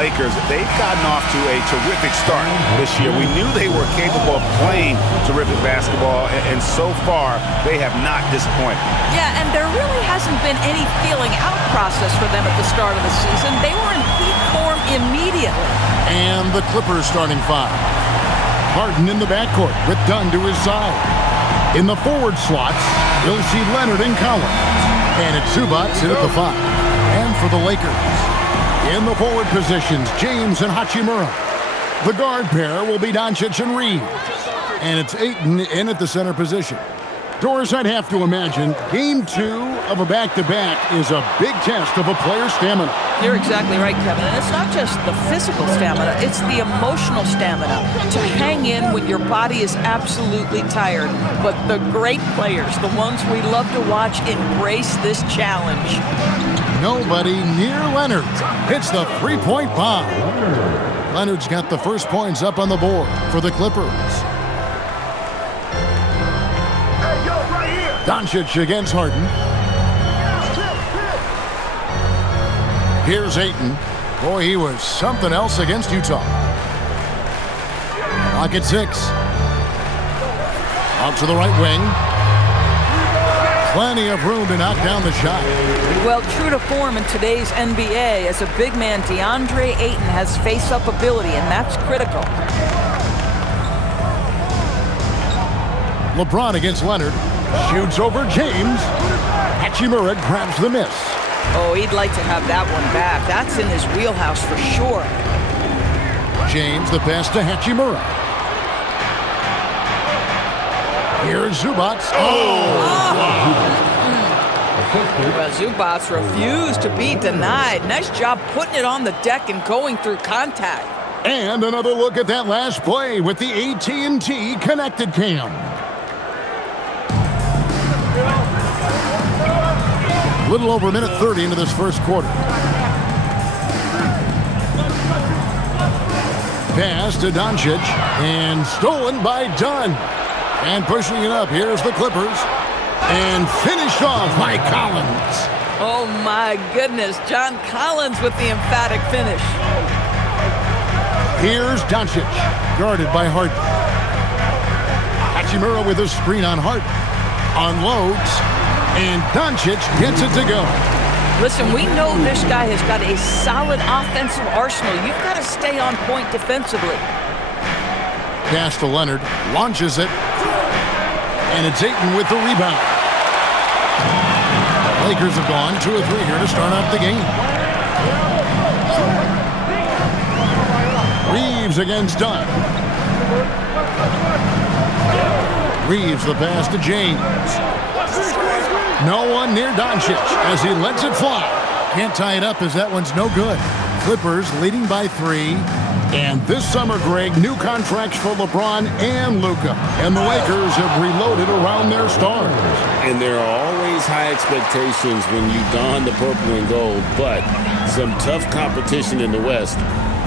Lakers, they've gotten off to a terrific start this year. We knew they were capable of playing terrific basketball, and so far, they have not disappointed. Yeah, and there really hasn't been any feeling out process for them at the start of the season. They were in peak form immediately. And the Clippers starting five. Harden in the backcourt with Dunn to his side. In the forward slots, you'll see Leonard and Collins. And it's Zubac in at the five. And for the Lakers, in the forward positions, James and Hachimura. The guard pair will be Doncic and Reeves. And it's Ayton in at the center position. Doris, I'd have to imagine Game 2 of a back-to-back is a big test of a player's stamina. You're exactly right, Kevin. And it's not just the physical stamina, it's the emotional stamina to hang in when your body is absolutely tired. But the great players, the ones we love to watch, embrace this challenge. Nobody near Leonard hits the three-point bomb. Leonard's got the first points up on the board for the Clippers. Doncic against Harden. Here's Ayton. Boy, he was something else against Utah. Clock at 6. Out to the right wing. Plenty of room to knock down the shot. Well, true to form in today's NBA, as a big man, DeAndre Ayton has face-up ability, and that's critical. LeBron against Leonard. Shoots over James. Hachimura grabs the miss. Oh, he'd like to have that one back. That's in his wheelhouse for sure. James, the pass to Hachimura. Here's Zubac. Well, Zubac refused to be denied. Nice job putting it on the deck and going through contact. And another look at that last play with the AT&T Connected Cam. A little over a minute 30 into this first quarter. Pass to Doncic, and stolen by Dunn. And pushing it up, here's the Clippers. And finished off by Collins. Oh my goodness, John Collins with the emphatic finish. Here's Doncic, guarded by Harden. Hachimura with a screen on Harden. Unloads, and Doncic gets it to go. Listen, we know this guy has got a solid offensive arsenal. You've got to stay on point defensively. Pass to Leonard, launches it, and it's Ayton with the rebound. Lakers have gone 2 of 3 here to start off the game. Reeves against Dunn. Reeves the pass to James. No one near Doncic as he lets it fly. Can't tie it up as that one's no good. Clippers leading by 3. And this summer, Greg, new contracts for LeBron and Luka. And the Lakers have reloaded around their stars. And there are always high expectations when you don the purple and gold, but some tough competition in the West.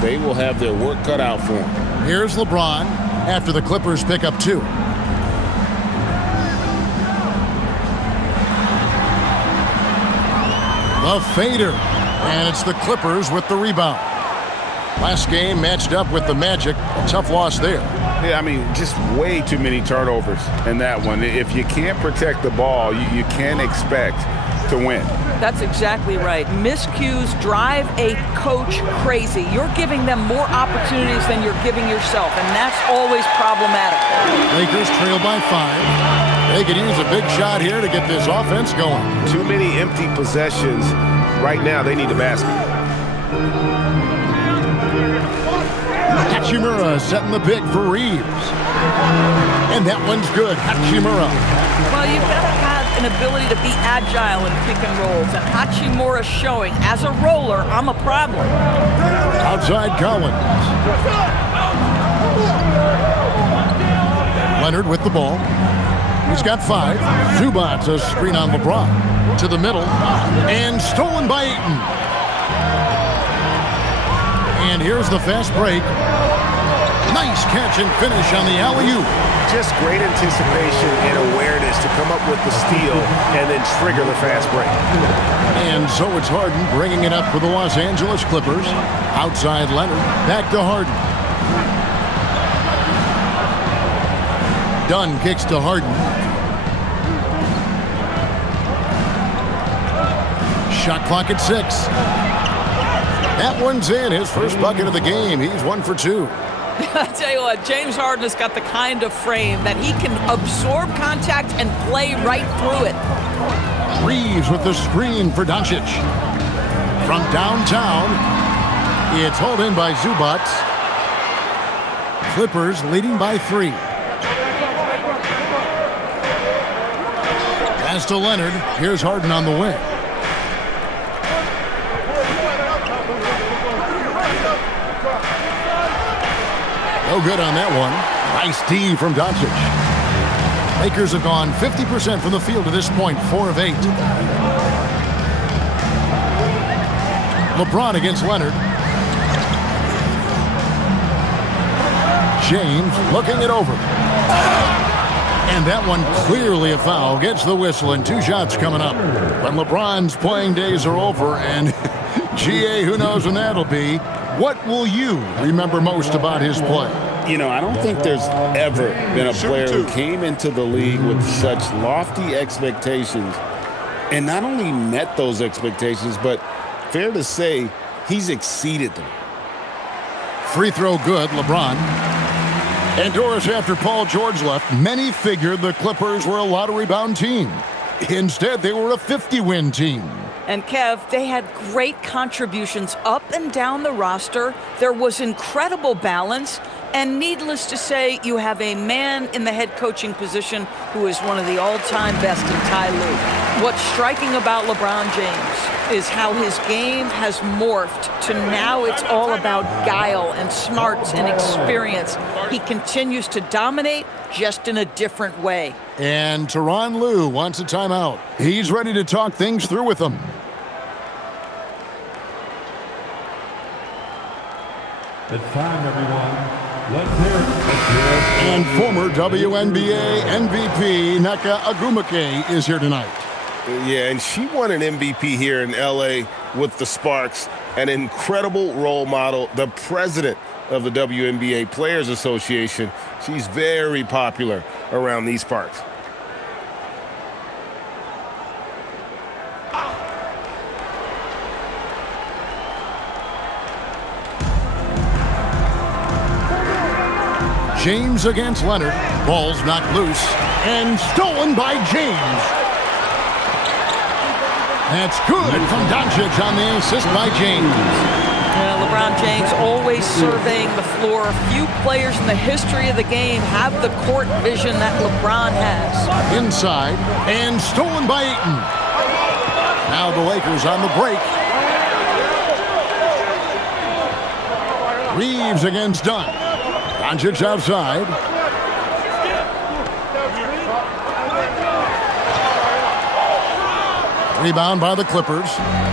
They will have their work cut out for them. Here's LeBron after the Clippers pick up 2. The fader, and it's the Clippers with the rebound. Last game matched up with the Magic. A tough loss there. Yeah, I mean, just way too many turnovers in that one. If you can't protect the ball, you can't expect to win. That's exactly right. Miscues drive a coach crazy. You're giving them more opportunities than you're giving yourself, and that's always problematic. Lakers trail by 5. They could use a big shot here to get this offense going. Too many empty possessions. Right now, they need a basket. Hachimura setting the pick for Reeves. And that one's good. Hachimura. Well, you've got to have an ability to be agile in pick and rolls. And Hachimura showing, as a roller, I'm a problem. Outside Collins. Leonard with the ball. He's got 5. Zubac a screen on LeBron. To the middle. And stolen by Ayton. And here's the fast break. Nice catch and finish on the alley-oop. Just great anticipation and awareness to come up with the steal and then trigger the fast break. And so it's Harden bringing it up for the Los Angeles Clippers. Outside Leonard, back to Harden. Dunn kicks to Harden. Shot clock at 6. That one's in. His first bucket of the game. He's 1 for 2. I tell you what, James Harden has got the kind of frame that he can absorb contact and play right through it. Reeves with the screen for Doncic. From downtown, it's hauled in by Zubac. Clippers leading by 3. Pass to Leonard. Here's Harden on the wing. No good on that one. Nice D from Doncic. Lakers have gone 50% from the field to this point, 4 of 8. LeBron against Leonard. James looking it over. And that one clearly a foul. Gets the whistle and 2 shots coming up. When LeBron's playing days are over, and GA, who knows when that'll be. What will you remember most about his play? You know, I don't think there's ever been a player who came into the league with such lofty expectations and not only met those expectations, but fair to say, he's exceeded them. Free throw good, LeBron. And Doris, after Paul George left, many figured the Clippers were a lottery-bound team. Instead, they were a 50-win team. And Kev, they had great contributions up and down the roster. There was incredible balance. And needless to say, you have a man in the head coaching position who is one of the all-time best in Ty Lue. What's striking about LeBron James is how his game has morphed to now it's all about guile and smarts and experience. He continues to dominate, just in a different way. And Tyronn Lue wants a timeout. He's ready to talk things through with them. It's time, everyone. Let's hear it. And former WNBA MVP Nneka Ogwumike is here tonight. Yeah, and she won an MVP here in L.A. with the Sparks, an incredible role model, the president of the WNBA Players Association. She's very popular around these parts. James against Leonard. Ball's knocked loose and stolen by James. That's good from Doncic on the assist by James. LeBron James always surveying the floor. Few players in the history of the game have the court vision that LeBron has. Inside and stolen by Ayton. Now the Lakers on the break. Reeves against Dunn. Doncic outside. Rebound by the Clippers.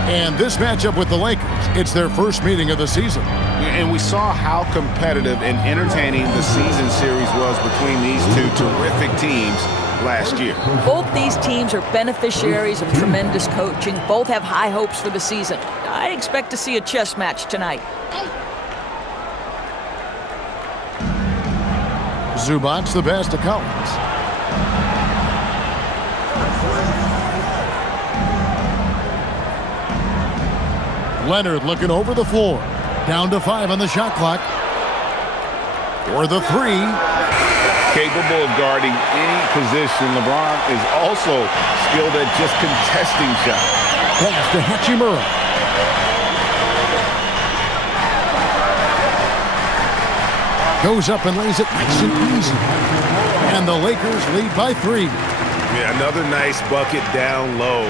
And this matchup with the Lakers, it's their first meeting of the season. And we saw how competitive and entertaining the season series was between these two terrific teams last year. Both these teams are beneficiaries of tremendous coaching. Both have high hopes for the season. I expect to see a chess match tonight. Zubac the best to Collins. Leonard looking over the floor. Down to 5 on the shot clock. For the 3. Capable of guarding any position. LeBron is also skilled at just contesting shots. Pass to Hachimura. Goes up and lays it nice and easy. And the Lakers lead by 3. Yeah, another nice bucket down low.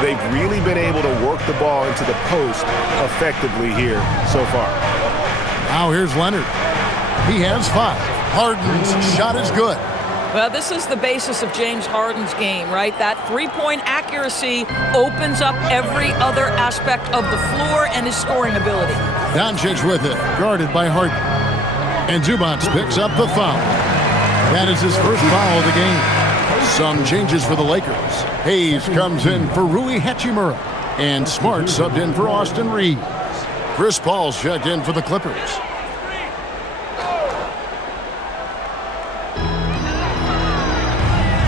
They've really been able to work the ball into the post effectively here so far. Now here's Leonard. He has 5. Harden's shot is good. Well, this is the basis of James Harden's game, right? That three-point accuracy opens up every other aspect of the floor and his scoring ability. Doncic with it, guarded by Harden. And Zubac picks up the foul. That is his first foul of the game. Some changes for the Lakers. Hayes comes in for Rui Hachimura. And Smart subbed in for Austin Reeves. Chris Paul's checked in for the Clippers.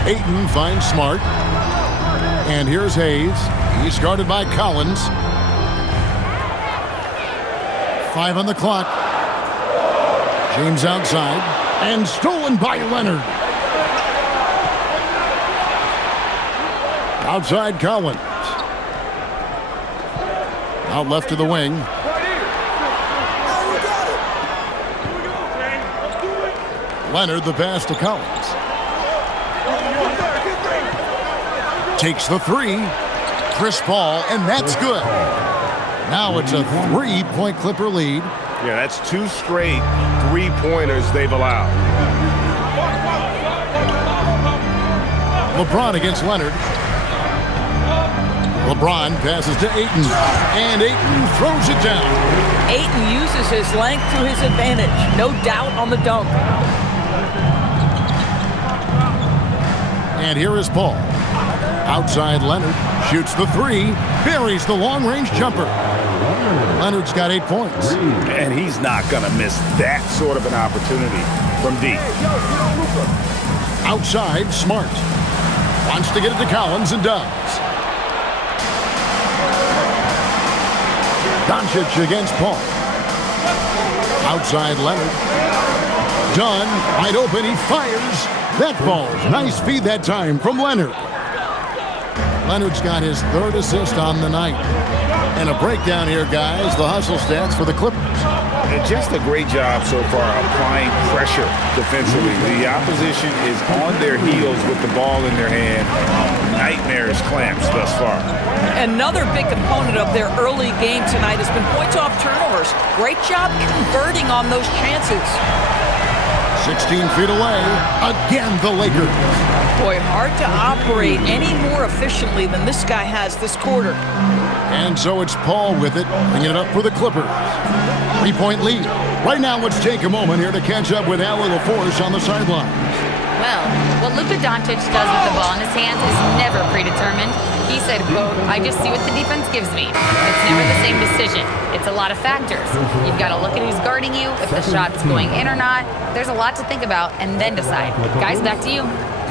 Ayton finds Smart. And here's Hayes. He's guarded by Collins. 5 on the clock. James outside. And stolen by Leonard. Outside Collins. Out left to the wing. Leonard the pass to Collins. Takes the three. Chris Paul, and that's good. Now it's a 3-point Clipper lead. Yeah, that's 2 straight 3-pointers they've allowed. LeBron against Leonard. LeBron passes to Ayton, and Ayton throws it down. Ayton uses his length to his advantage. No doubt on the dunk. And here is Paul. Outside Leonard, shoots the three, buries the long-range jumper. Leonard's got 8 points. And he's not going to miss that sort of an opportunity from deep. Outside, Smart. Wants to get it to Collins and does. Doncic against Paul. Outside Leonard. Dunn, wide open, he fires. That falls. Nice feed that time from Leonard. Leonard's got his 3rd assist on the night. And a breakdown here, guys. The hustle stats for the Clippers. And just a great job so far applying pressure defensively. The opposition is on their heels with the ball in their hand. Nightmares clamps thus far. Another big component of their early game tonight has been points off turnovers. Great job converting on those chances. 16 feet away. Again, the Lakers. Boy, hard to operate any more efficiently than this guy has this quarter. And so it's Paul with it, bringing it up for the Clippers. 3-point lead. Right now, let's take a moment here to catch up with Allie LaForce on the sidelines. Well, what Luka Doncic does with the ball in his hands is never predetermined. He said, quote, "I just see what the defense gives me. It's never the same decision. It's a lot of factors. You've got to look at who's guarding you, if the shot's going in or not. There's a lot to think about, and then decide." Guys, back to you.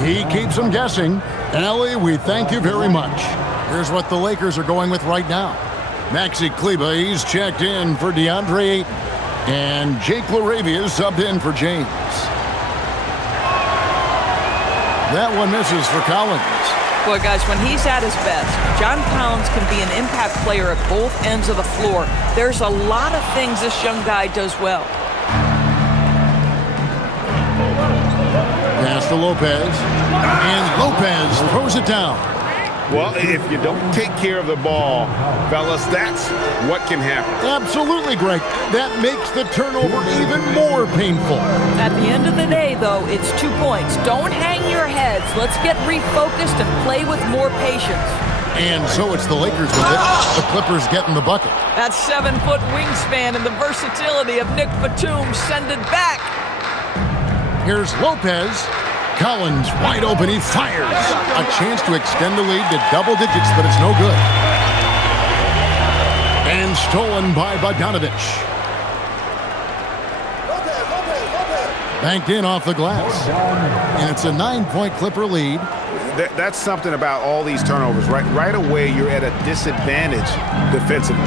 He keeps them guessing. Allie, we thank you very much. Here's what the Lakers are going with right now. Maxi Kleber, he's checked in for DeAndre Ayton. And Jake LaRavia is subbed in for James. That one misses for Collins. Boy, guys, when he's at his best, John Collins can be an impact player at both ends of the floor. There's a lot of things this young guy does well. Pass to Lopez. And Lopez throws it down. Well, if you don't take care of the ball, fellas, that's what can happen. Absolutely, Greg. That makes the turnover even more painful. At the end of the day, though, it's 2 points. Don't hang your heads. Let's get refocused and play with more patience. And so it's the Lakers with it. The Clippers getting the bucket. That 7-foot wingspan and the versatility of Nick Batum send it back. Here's Lopez. Collins wide open, he fires. A chance to extend the lead to double digits, but it's no good. And stolen by Bogdanovich. Banked in off the glass. And it's a 9-point Clipper lead. That's something about all these turnovers. Right away, you're at a disadvantage defensively.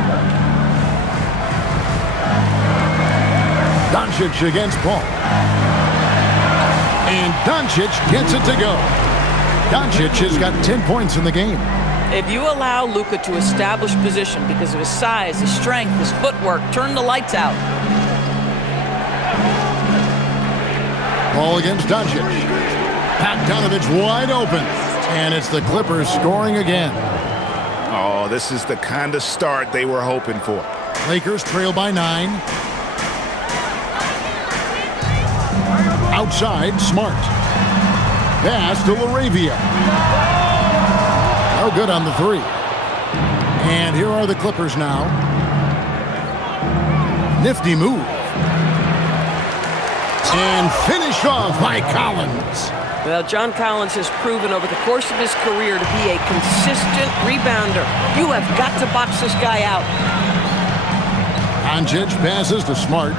Doncic against Paul. And Doncic gets it to go. Doncic has got 10 points in the game. If you allow Luka to establish position because of his size, his strength, his footwork, turn the lights out. Paul against Doncic. Bogdanovich wide open. And it's the Clippers scoring again. Oh, this is the kind of start they were hoping for. Lakers trail by 9. Outside, Smart. Pass to LaRavia. No good on the 3. And here are the Clippers now. Nifty move. And finished off by Collins. Well, John Collins has proven over the course of his career to be a consistent rebounder. You have got to box this guy out. Ange passes to Smart.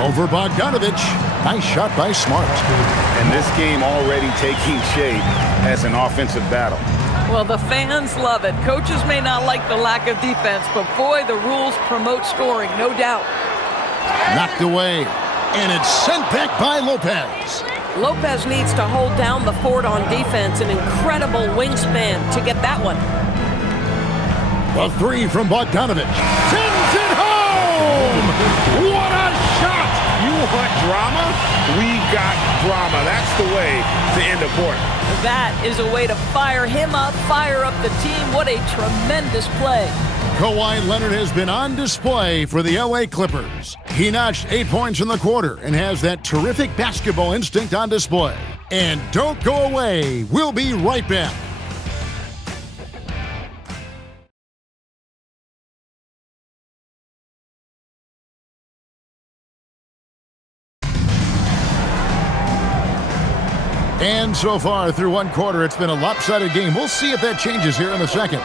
Over Bogdanovich. Nice shot by Smart. And this game already taking shape as an offensive battle. Well, the fans love it. Coaches may not like the lack of defense, but boy, the rules promote scoring, no doubt. Knocked away. And it's sent back by Lopez. Lopez needs to hold down the fort on defense. An incredible wingspan to get that one. The three from Bogdanovich. Sends it home! What a shot! You want drama? We got drama. That's the way to end a quarter. That is a way to fire him up, fire up the team. What a tremendous play. Kawhi Leonard has been on display for the LA Clippers. He notched 8 points in the quarter and has that terrific basketball instinct on display. And don't go away. We'll be right back. And so far through one quarter, it's been a lopsided game. We'll see if that changes here in the second.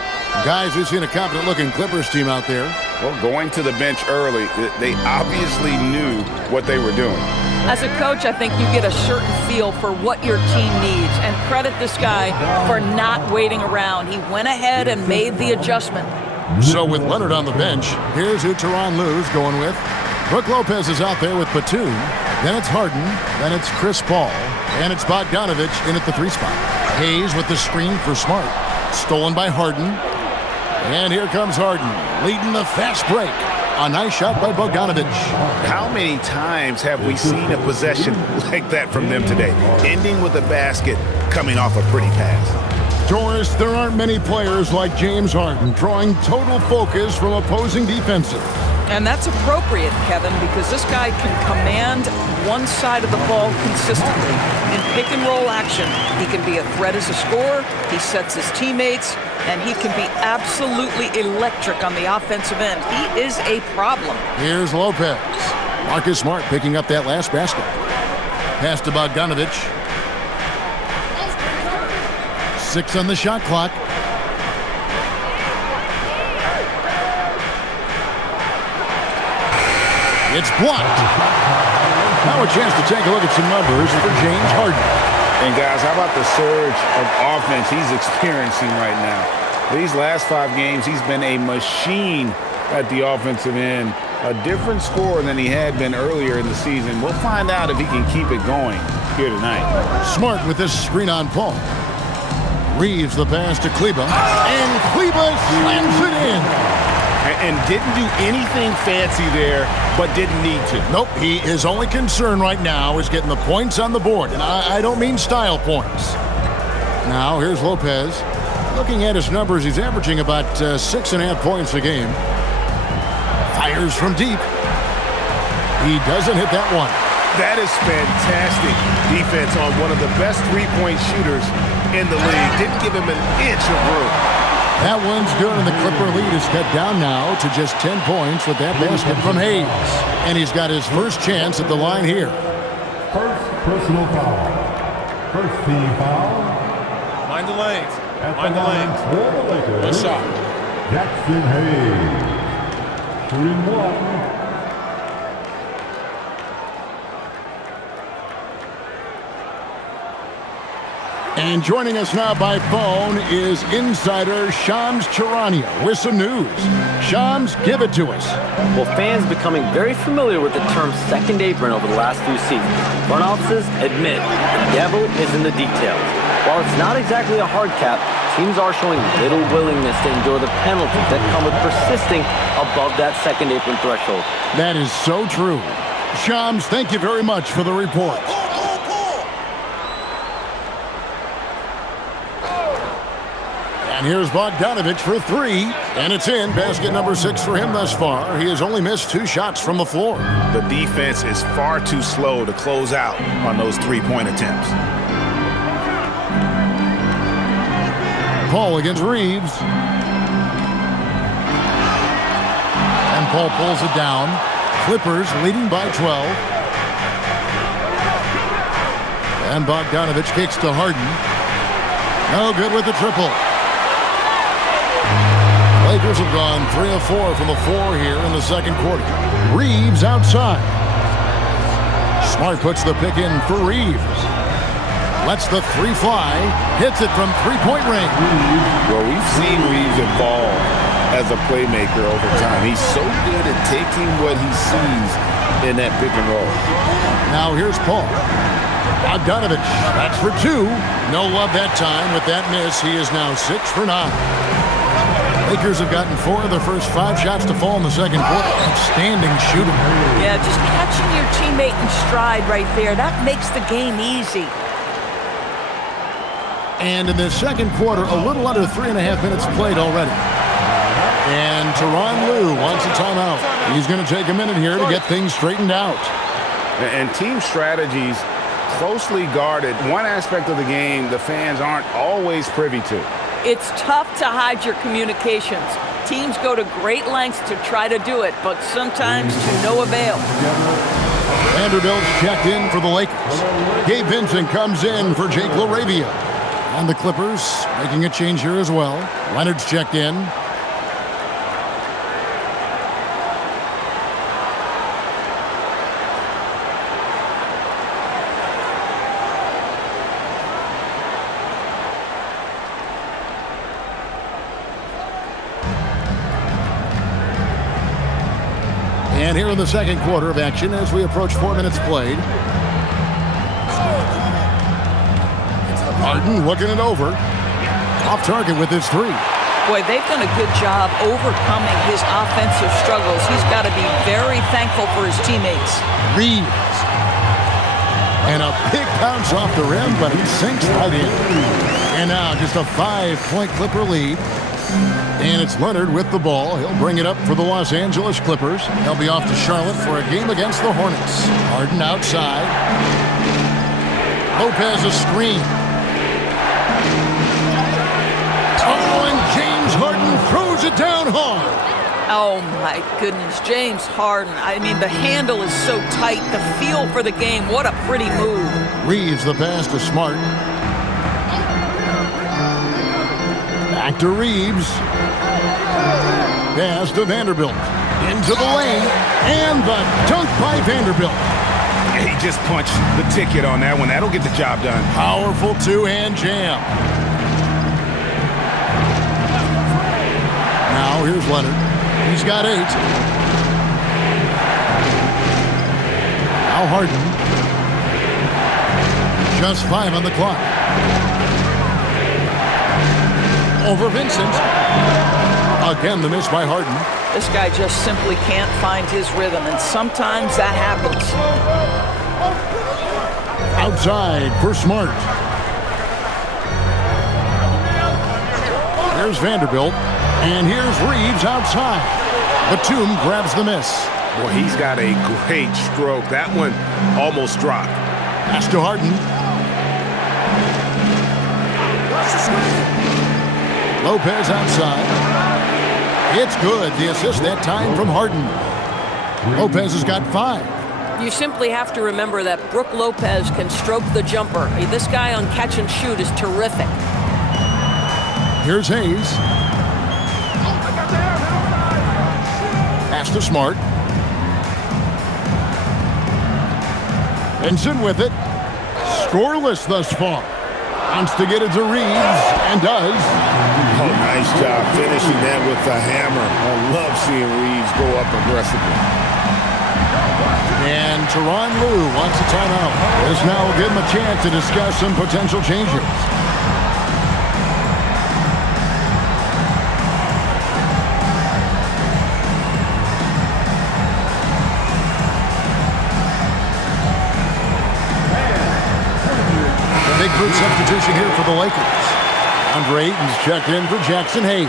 Guys, we've seen a confident-looking Clippers team out there. Well, going to the bench early, they obviously knew what they were doing. As a coach, I think you get a certain feel for what your team needs. And credit this guy for not waiting around. He went ahead and made the adjustment. So with Leonard on the bench, here's who Tyronn Lue's going with. Brook Lopez is out there with Batum. Then it's Harden. Then it's Chris Paul. And it's Bogdanovich in at the 3 spot. Hayes with the screen for Smart. Stolen by Harden. And here comes Harden, leading the fast break. A nice shot by Bogdanovich. How many times have we seen a possession like that from them today? Ending with a basket, coming off a pretty pass. Doris, there aren't many players like James Harden, drawing total focus from opposing defenses. And that's appropriate, Kevin, because this guy can command one side of the ball consistently. In pick-and-roll action, he can be a threat as a scorer, he sets his teammates, and he can be absolutely electric on the offensive end. He is a problem. Here's Lopez. Marcus Smart picking up that last basket. Pass to Bogdanovich. 6 on the shot clock. It's blocked. Now a chance to take a look at some numbers for James Harden. And guys, how about the surge of offense he's experiencing right now? These last 5 games, he's been a machine at the offensive end. A different scorer than he had been earlier in the season. We'll find out if he can keep it going here tonight. Smart with this screen on Paul. Reeves the pass to Kleba. And Kleba slams it in. And didn't do anything fancy there, but didn't need to. Nope, his only concern right now is getting the points on the board. And I don't mean style points. Now, here's Lopez. Looking at his numbers, he's averaging about 6.5 points a game. Fires from deep. He doesn't hit that one. That is fantastic defense on one of the best three-point shooters in the league. Didn't give him an inch of room. That one's good, and the Clipper lead is cut down now to just 10 points with that basket from Hayes. And he's got his first chance at the line here. First personal foul. First team foul. Mind the lanes. Mind the lanes. Good shot. Jackson Hayes. Shooting 1. And joining us now by phone is insider Shams Charania with some news. Shams, give it to us. Well, fans becoming very familiar with the term second apron over the last few seasons. Front offices admit the devil is in the details. While it's not exactly a hard cap, teams are showing little willingness to endure the penalties that come with persisting above that second apron threshold. That is so true. Shams, thank you very much for the report. And here's Bogdanovich for 3, and it's in. Basket number 6 for him thus far. He has only missed 2 shots from the floor. The defense is far too slow to close out on those three-point attempts. Paul against Reeves. And Paul pulls it down. Clippers leading by 12. And Bogdanovich kicks to Harden. No good with the triple. Lakers have gone 3 of 4 from the floor here in the second quarter. Reeves outside. Smart puts the pick in for Reeves. Lets the three fly. Hits it from three-point range. Well, we've seen Reeves evolve as a playmaker over time. He's so good at taking what he sees in that pick and roll. Now here's Paul. Bogdanovich, that's for 2. No love that time. With that miss, he is now 6 for 9. Lakers have gotten 4 of their first 5 shots to fall in the second quarter. Outstanding shooting. Yeah, just catching your teammate in stride right there. That makes the game easy. And in the second quarter, a little under 3.5 minutes played already. And Tyronn Lue wants a timeout. He's going to take a minute here to get things straightened out. And team strategies closely guarded. One aspect of the game the fans aren't always privy to. It's tough to hide your communications. Teams go to great lengths to try to do it, but sometimes to no avail. Vanderbilt's checked in for the Lakers. Gabe Vincent comes in for Jake LaRavia. And the Clippers making a change here as well. Leonard's checked in. And here in the second quarter of action as we approach 4 minutes played. Harden looking it over. Off target with his 3. Boy, they've done a good job overcoming his offensive struggles. He's got to be very thankful for his teammates. Reeves. And a big bounce off the rim, but he sinks right in. And now just a 5-point Clipper lead. And it's Leonard with the ball. He'll bring it up for the Los Angeles Clippers. They'll be off to Charlotte for a game against the Hornets. Harden outside. Lopez a screen. Oh, and James Harden throws it down hard. Oh, my goodness. James Harden. I mean, the handle is so tight. The feel for the game. What a pretty move. Reeves the pass to Smart. Back to Reeves. Pass to Vanderbilt. Into the lane. And the dunk by Vanderbilt. He just punched the ticket on that one. That'll get the job done. Powerful two-hand jam. Now here's Leonard. He's got 8. Now Harden. Just 5 on the clock. Over Vincent. Again, the miss by Harden. This guy just simply can't find his rhythm, and sometimes that happens. Outside for Smart. Here's Vanderbilt. And here's Reeves outside. Batum grabs the miss. Boy, he's got a great stroke. That one almost dropped. Pass to Harden. Lopez outside. It's good. The assist that time from Harden. Lopez has got 5. You simply have to remember that Brook Lopez can stroke the jumper. This guy on catch and shoot is terrific. Here's Hayes. Pass to Smart. Vincent with it. Scoreless thus far. Wants to get it to Reeves, and does. Oh, nice job finishing that with the hammer. I love seeing Reeves go up aggressively. And Tyronn Lue wants a timeout. This now will give him a chance to discuss some potential changes. Big group substitution here for the Lakers. Andre Ayton's checked in for Jackson Hayes.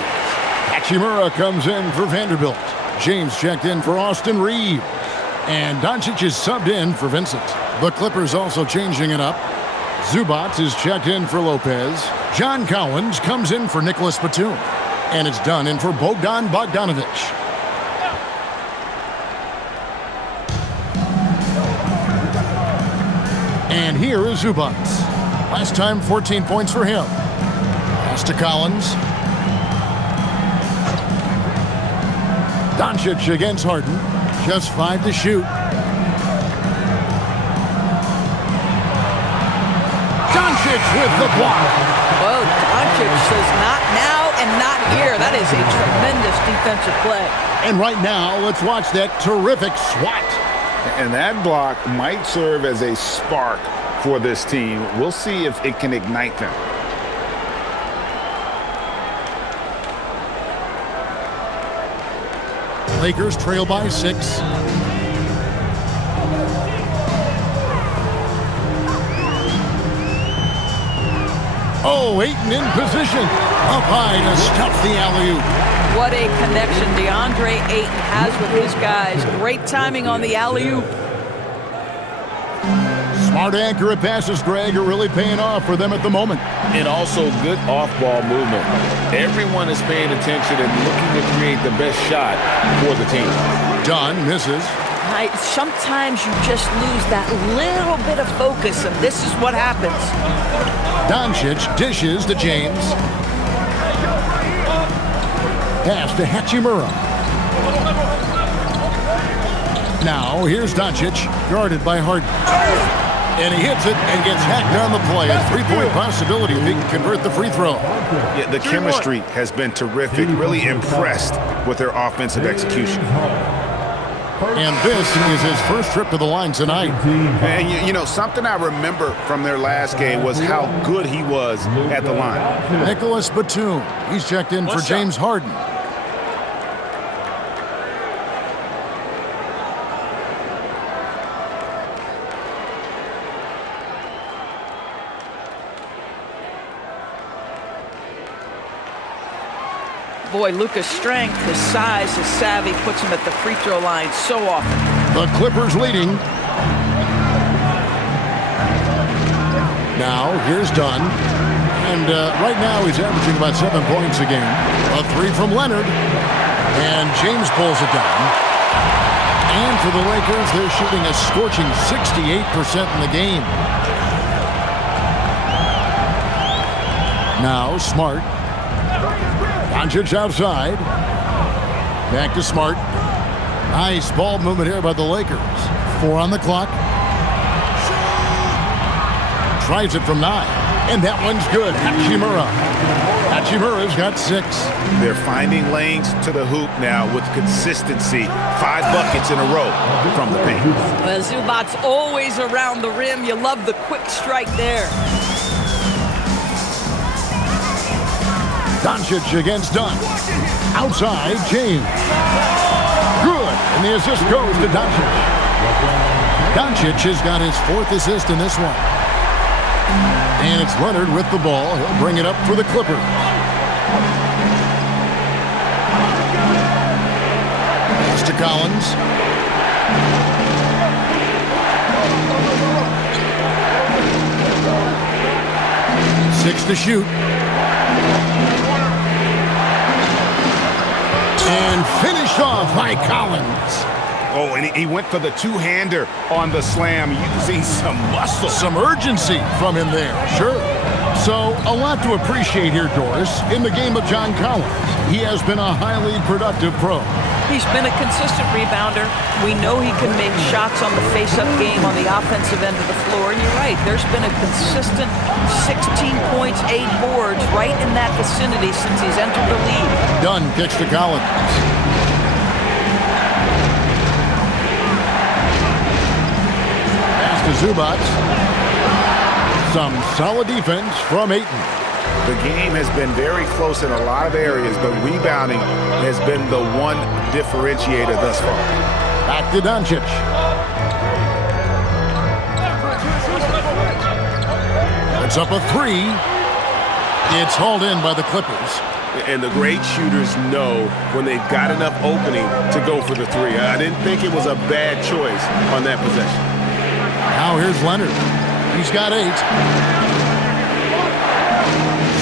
Hachimura comes in for Vanderbilt. James checked in for Austin Reeves. And Doncic is subbed in for Vincent. The Clippers also changing it up. Zubac is checked in for Lopez. John Collins comes in for Nicholas Batum. And it's done in for Bogdan Bogdanovich. And here is Zubac. Last time, 14 points for him. Pass to Collins. Doncic against Harden. Just 5 to shoot. Doncic with the block. Well, Doncic says not now and not here. That is a tremendous defensive play. And right now, let's watch that terrific swat. And that block might serve as a spark for this team. We'll see if it can ignite them. Lakers trail by 6. Oh, Ayton in position. Up high to stuff the alley-oop. What a connection DeAndre Ayton has with his guys. Great timing on the alley-oop. Smart, accurate passes, Greg, are really paying off for them at the moment. And also good off-ball movement. Everyone is paying attention and looking to create the best shot for the team. Dunn misses. Sometimes you just lose that little bit of focus, and this is what happens. Doncic dishes to James. Pass to Hachimura. Now, here's Doncic, guarded by Harden. And he hits it and gets hacked on the play. A three-point possibility if he can convert the free throw. Yeah, the chemistry has been terrific. Really impressed with their offensive execution. And this is his first trip to the line tonight. And you know, something I remember from their last game was how good he was at the line. Nicholas Batum. He's checked in for James Harden. Boy, Luka's strength, his size, his savvy puts him at the free throw line so often. The Clippers leading. Now, here's Dunn. And right now he's averaging about 7 points a game. A 3 from Leonard. And James pulls it down. And for the Lakers, they're shooting a scorching 68% in the game. Now, Smart. Doncic outside. Back to Smart. Nice ball movement here by the Lakers. 4 on the clock. Tries it from 9. And that one's good. Hachimura. Hachimura's got 6. They're finding lanes to the hoop now with consistency. 5 buckets in a row from the paint. Well, Zubac's always around the rim. You love the quick strike there. Doncic against Dunn. Outside, James. Good. And the assist goes to Doncic. Doncic has got his 4th assist in this one. And it's Leonard with the ball. He'll bring it up for the Clippers. Pass to Collins. Six to shoot. And finished off by Collins. Oh, and he went for the two-hander on the slam, using some muscle. Some urgency from him there, sure. So, a lot to appreciate here, Doris, in the game of John Collins. He has been a highly productive pro. He's been a consistent rebounder. We know he can make shots on the face-up game on the offensive end of the floor. And you're right, there's been a consistent 16 points, 8 boards right in that vicinity since he's entered the league. Dunn kicks to Collins. To Zubac. Some solid defense from Ayton. The game has been very close in a lot of areas, but rebounding has been the one differentiator thus far. Back to Doncic. It's up a 3. It's hauled in by the Clippers. And the great shooters know when they've got enough opening to go for the 3. I didn't think it was a bad choice on that possession. Now here's Leonard. He's got 8.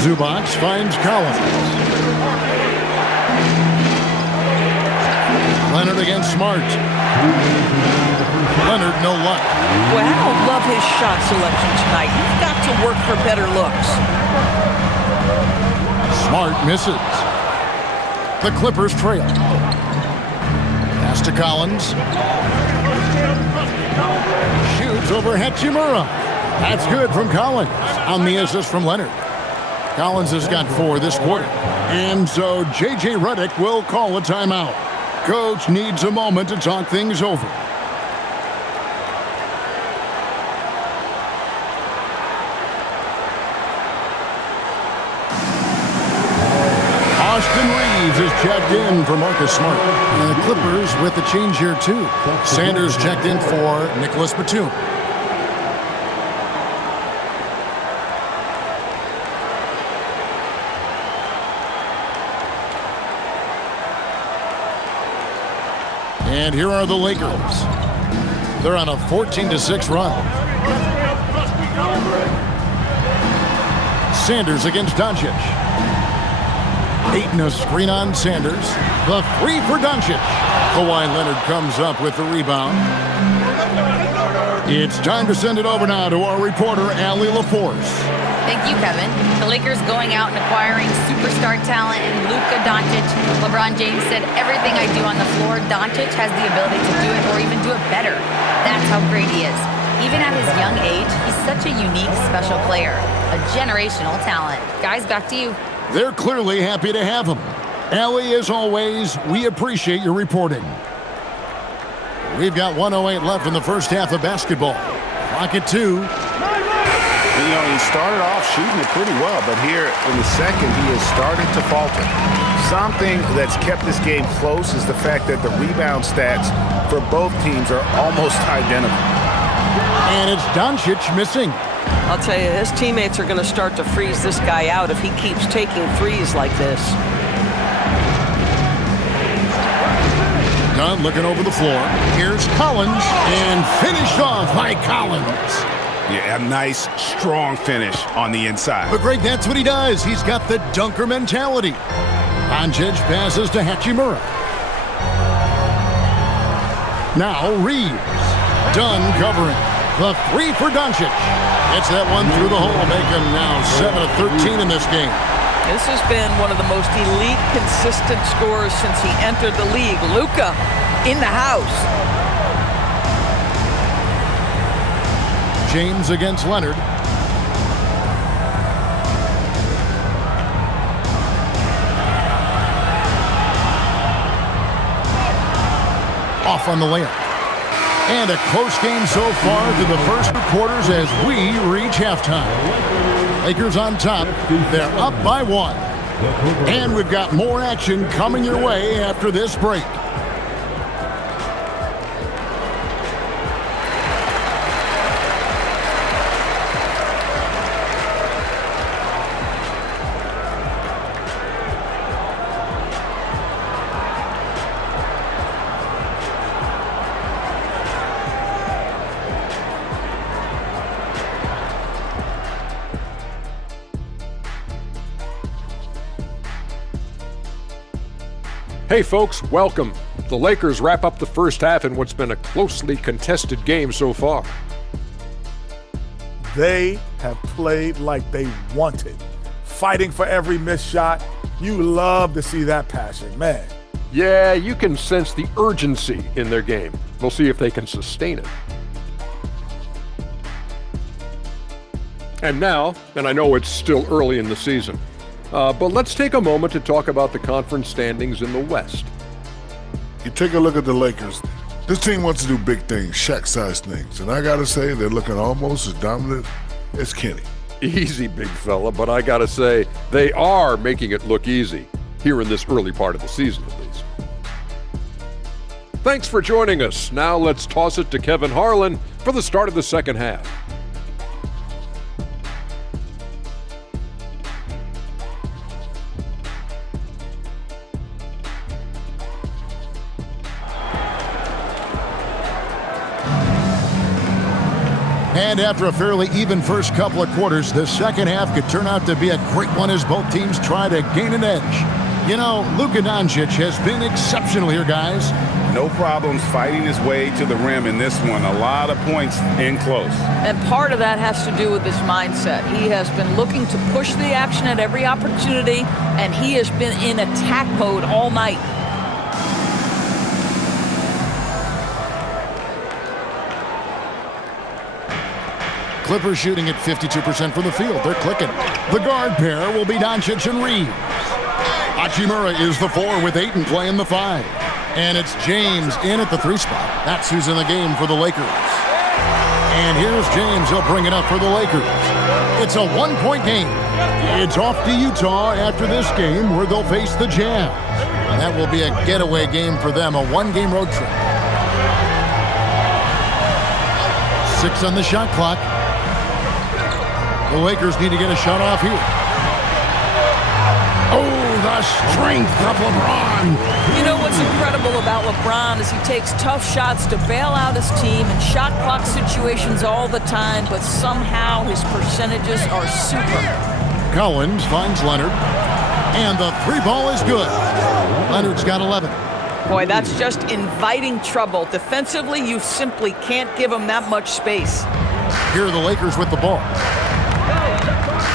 Zubac finds Collins. Leonard against Smart. Leonard, no luck. Well, I don't love his shot selection tonight. You've got to work for better looks. Smart misses. The Clippers trail. Pass to Collins. Shoots over Hachimura. That's good from Collins on the assist from Leonard. Collins has got 4 this quarter. And so J.J. Redick will call a timeout. Coach needs a moment to talk things over. Austin Reeves is checked in for Marcus Smart. And the Clippers with the change here too. Sanders checked in for Nicholas Batum. And here are the Lakers. They're on a 14-6 run. Sanders against Doncic. Ayton a screen on Sanders. The 3 for Doncic. Kawhi Leonard comes up with the rebound. It's time to send it over now to our reporter, Allie LaForce. Thank you, Kevin. The Lakers going out and acquiring superstar talent in Luka Doncic. LeBron James said, everything I do on the floor, Doncic has the ability to do it or even do it better. That's how great he is. Even at his young age, he's such a unique, special player. A generational talent. Guys, back to you. They're clearly happy to have him. Allie, as always, we appreciate your reporting. We've got 1:08 left in the first half of basketball. Clock at 2. You know, he started off shooting it pretty well, but here in the second, he has started to falter. Something that's kept this game close is the fact that the rebound stats for both teams are almost identical. And it's Doncic missing. I'll tell you, his teammates are going to start to freeze this guy out if he keeps taking threes like this. Dunn looking over the floor. Here's Collins, and finished off by Collins. Yeah, a nice, strong finish on the inside. But Greg, that's what he does. He's got the dunker mentality. Doncic passes to Hachimura. Now Reeves. Dunn covering. The 3 for Doncic. Gets that one through the hole, making now 7 of 13 in this game. This has been one of the most elite, consistent scorers since he entered the league. Luka in the house. James against Leonard. Off on the layup. And a close game so far through the first 2 quarters as we reach halftime. Lakers on top. They're up by 1. And we've got more action coming your way after this break. Hey folks, welcome. The Lakers wrap up the first half in what's been a closely contested game so far. They have played like they wanted, fighting for every missed shot. You love to see that passion, man. Yeah, you can sense the urgency in their game. We'll see if they can sustain it. And now, and I know it's still early in the season, but let's take a moment to talk about the conference standings in the West. You take a look at the Lakers. This team wants to do big things, Shaq-sized things. And I got to say, they're looking almost as dominant as Kenny. Easy, big fella, but I got to say, they are making it look easy, here in this early part of the season at least. Thanks for joining us. Now let's toss it to Kevin Harlan for the start of the second half. And after a fairly even first couple of quarters, the second half could turn out to be a great one as both teams try to gain an edge. You know, Luka Doncic has been exceptional here, guys. No problems fighting his way to the rim in this one. A lot of points in close. And part of that has to do with his mindset. He has been looking to push the action at every opportunity, and he has been in attack mode all night. Clippers shooting at 52% from the field. They're clicking. The guard pair will be Doncic and Reeves. Hachimura is the 4 with Ayton playing the 5. And it's James in at the 3 spot. That's who's in the game for the Lakers. And here's James. He'll bring it up for the Lakers. It's a 1-point game. It's off to Utah after this game where they'll face the Jazz. That will be a getaway game for them, a 1-game road trip. 6 on the shot clock. The Lakers need to get a shot off here. Oh, the strength of LeBron. You know what's incredible about LeBron is he takes tough shots to bail out his team in shot clock situations all the time, but somehow his percentages are super. Collins finds Leonard, and the 3 ball is good. Leonard's got 11. Boy, that's just inviting trouble. Defensively, you simply can't give him that much space. Here are the Lakers with the ball.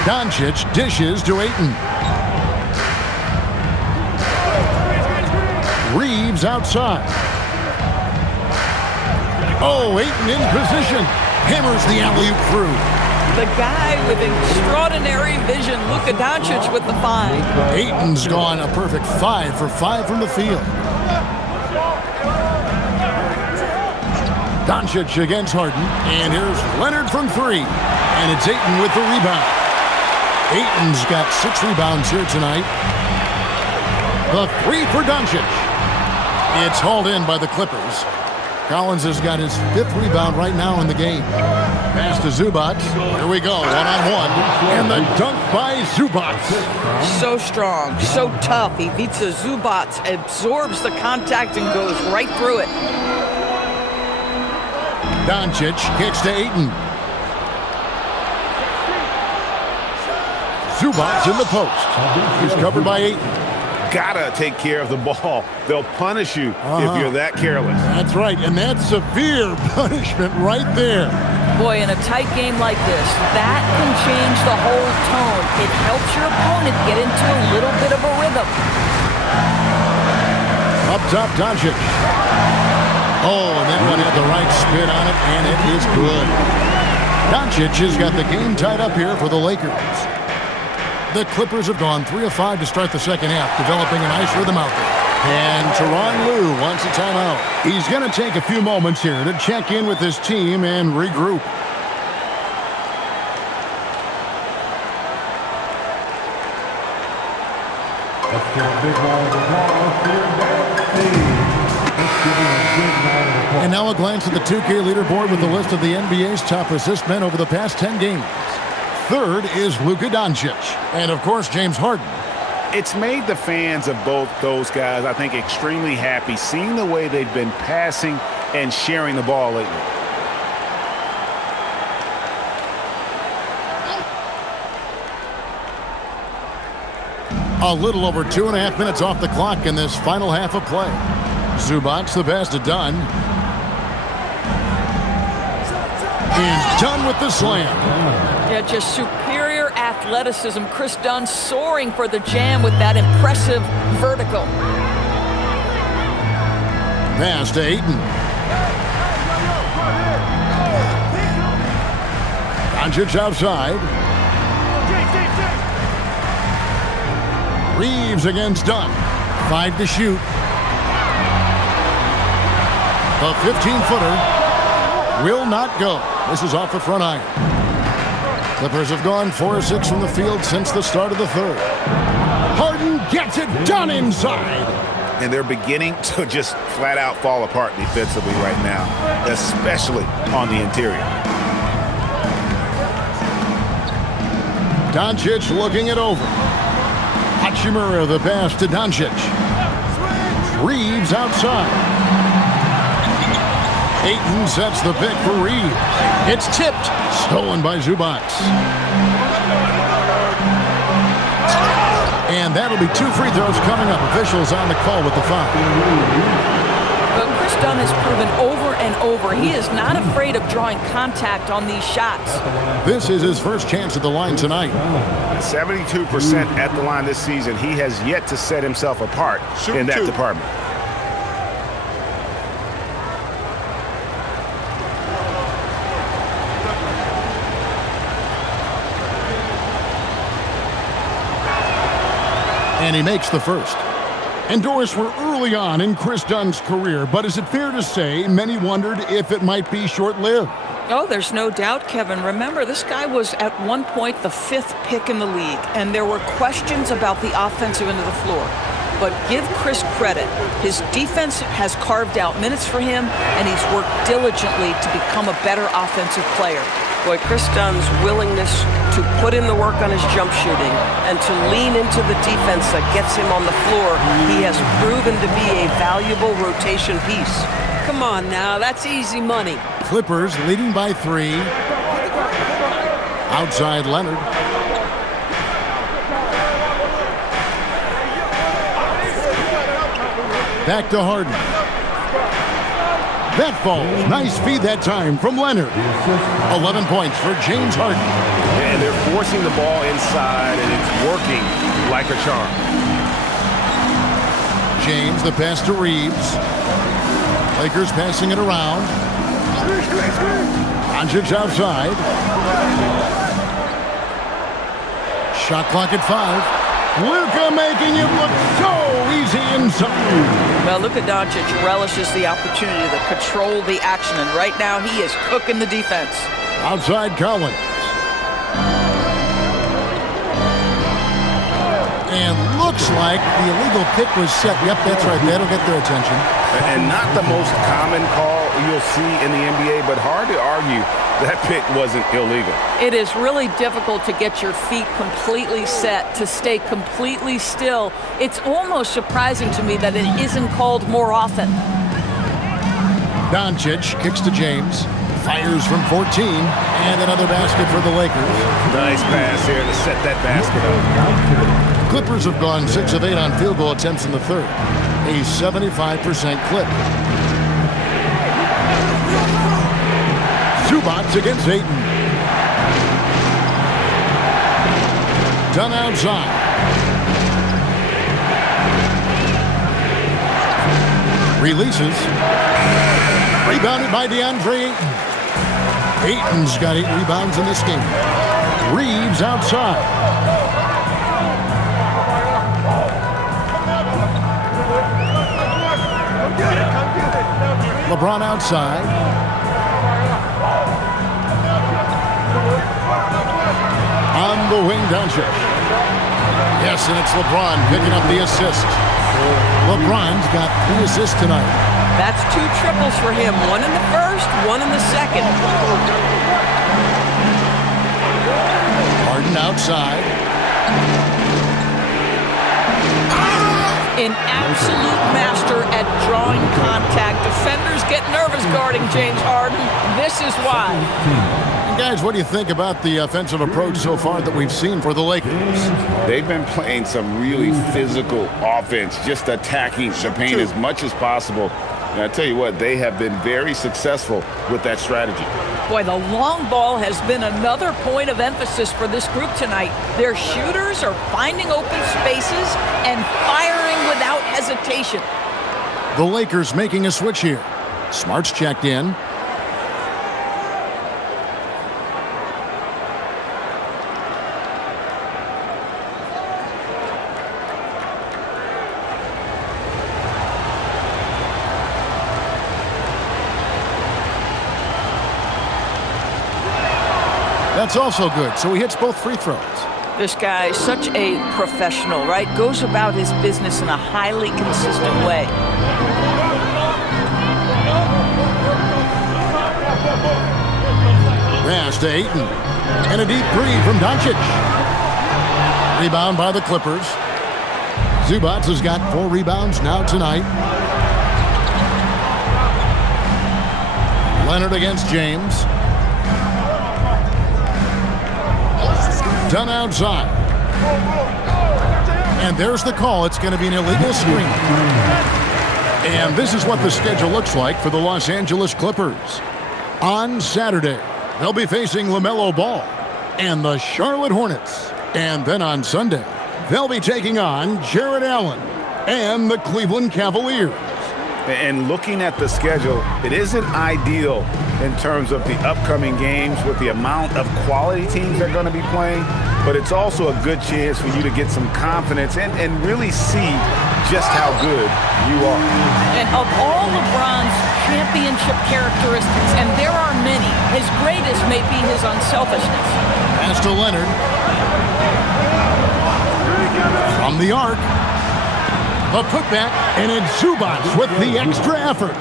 Doncic dishes to Ayton. Reeves outside. Oh, Ayton in position. Hammers the alley-oop through. The guy with extraordinary vision, Luka Doncic with the 5. Ayton's gone a perfect 5 for 5 from the field. Doncic against Harden. And here's Leonard from 3. And it's Ayton with the rebound. Ayton's got 6 rebounds here tonight. The 3 for Doncic. It's hauled in by the Clippers. Collins has got his 5th rebound right now in the game. Pass to Zubac. Here we go, 1-on-1. And the dunk by Zubac. So strong, so tough. Ivica Zubac absorbs the contact and goes right through it. Doncic kicks to Ayton. Zubac in the post. He's covered by Ayton. Gotta take care of the ball. They'll punish you if you're that careless. That's right, and that's severe punishment right there. Boy, in a tight game like this, that can change the whole tone. It helps your opponent get into a little bit of a rhythm. Up top, Doncic. Oh, and that one had the right spin on it, and it is good. Doncic has got the game tied up here for the Lakers. The Clippers have gone 3 of 5 to start the second half, developing a nice rhythm out there. And Tyronn Lue wants a timeout. He's going to take a few moments here to check in with his team and regroup. Let's get a big round of applause for that team. Let's give him a big round of applause. And now a glance at the 2K leaderboard with a list of the NBA's top assist men over the past 10 games. Third is Luka Doncic. And, of course, James Harden. It's made the fans of both those guys, I think, extremely happy, seeing the way they've been passing and sharing the ball lately. A little over 2.5 minutes off the clock in this final half of play. Zubac the pass to Dunn. And Dunn with the slam. Yeah, just superior athleticism. Chris Dunn soaring for the jam with that impressive vertical. Pass to Ayton. Doncic outside. Reeves against Dunn. 5 to shoot. The 15-footer will not go. This is off the front iron. Clippers have gone 4 of 6 from the field since the start of the third. Harden gets it done inside. And they're beginning to just flat out fall apart defensively right now, especially on the interior. Doncic looking it over. Hachimura the pass to Doncic. Reeves outside. Ayton sets the pick for Reeves. It's tipped. Stolen by Zubac. And that'll be 2 free throws coming up. Officials on the call with the foul. The Dunn has proven over and over he is not afraid of drawing contact on these shots. This is his first chance at the line tonight. 72% at the line this season. He has yet to set himself apart in that department. And he makes the first. And Doris, we're early on in Chris Dunn's career, but is it fair to say many wondered if it might be short-lived? Oh, there's no doubt, Kevin. Remember, this guy was at one point the 5th pick in the league, and there were questions about the offensive end of the floor. But give Chris credit. His defense has carved out minutes for him, and he's worked diligently to become a better offensive player. Boy, Chris Dunn's willingness to put in the work on his jump shooting and to lean into the defense that gets him on the floor, he has proven to be a valuable rotation piece. Come on now, that's easy money. Clippers leading by 3. Outside Leonard. Back to Harden. That falls. Nice feed that time from Leonard. 11 points for James Harden. And they're forcing the ball inside, and it's working like a charm. James, the pass to Reeves. Lakers passing it around. Doncic outside. Shot clock at 5. Luka making it look so easy inside. Well, Luka Doncic relishes the opportunity to control the action, and right now he is cooking the defense. Outside Collins. And looks like the illegal pick was set. Yep, that's right. That'll get their attention. And not the most common call you'll see in the NBA, but hard to argue that pick wasn't illegal. It is really difficult to get your feet completely set, to stay completely still. It's almost surprising to me that it isn't called more often. Doncic kicks to James. Fires from 14. And another basket for the Lakers. Nice pass here to set that basket up. Clippers have gone 6 of 8 on field goal attempts in the third. A 75% clip. Zubats against Ayton. Dunn outside. Releases. Rebounded by DeAndre Ayton. Ayton's got 8 rebounds in this game. Reeves outside. LeBron outside. On the wing, Doncic. Yes, and it's LeBron picking up the assist. LeBron's got 3 assists tonight. That's 2 triples for him. 1 in the first, 1 in the second. Harden outside. An absolute master at drawing contact. Defenders get nervous guarding James Harden. This is why. And guys, what do you think about the offensive approach so far that we've seen for the Lakers? They've been playing some really physical offense, just attacking the paint as much as possible. And I tell you what, they have been very successful with that strategy. Boy, the long ball has been another point of emphasis for this group tonight. Their shooters are finding open spaces and firing without hesitation. The Lakers making a switch here. Smart's checked in. That's also good, so he hits both free throws. This guy, such a professional, right? Goes about his business in a highly consistent way. Pass to Ayton. And a deep 3 from Doncic. Rebound by the Clippers. Zubats has got 4 rebounds now tonight. Leonard against James. Dunn outside. And there's the call. It's going to be an illegal screen. And this is what the schedule looks like for the Los Angeles Clippers. On Saturday, they'll be facing LaMelo Ball and the Charlotte Hornets. And then on Sunday, they'll be taking on Jared Allen and the Cleveland Cavaliers. And looking at the schedule, it isn't ideal in terms of the upcoming games with the amount of quality teams they're going to be playing, but it's also a good chance for you to get some confidence and really see just how good you are. And of all LeBron's championship characteristics, and there are many, his greatest may be his unselfishness. Pass to Leonard. From the arc. The putback, and it's Zubac with the extra effort.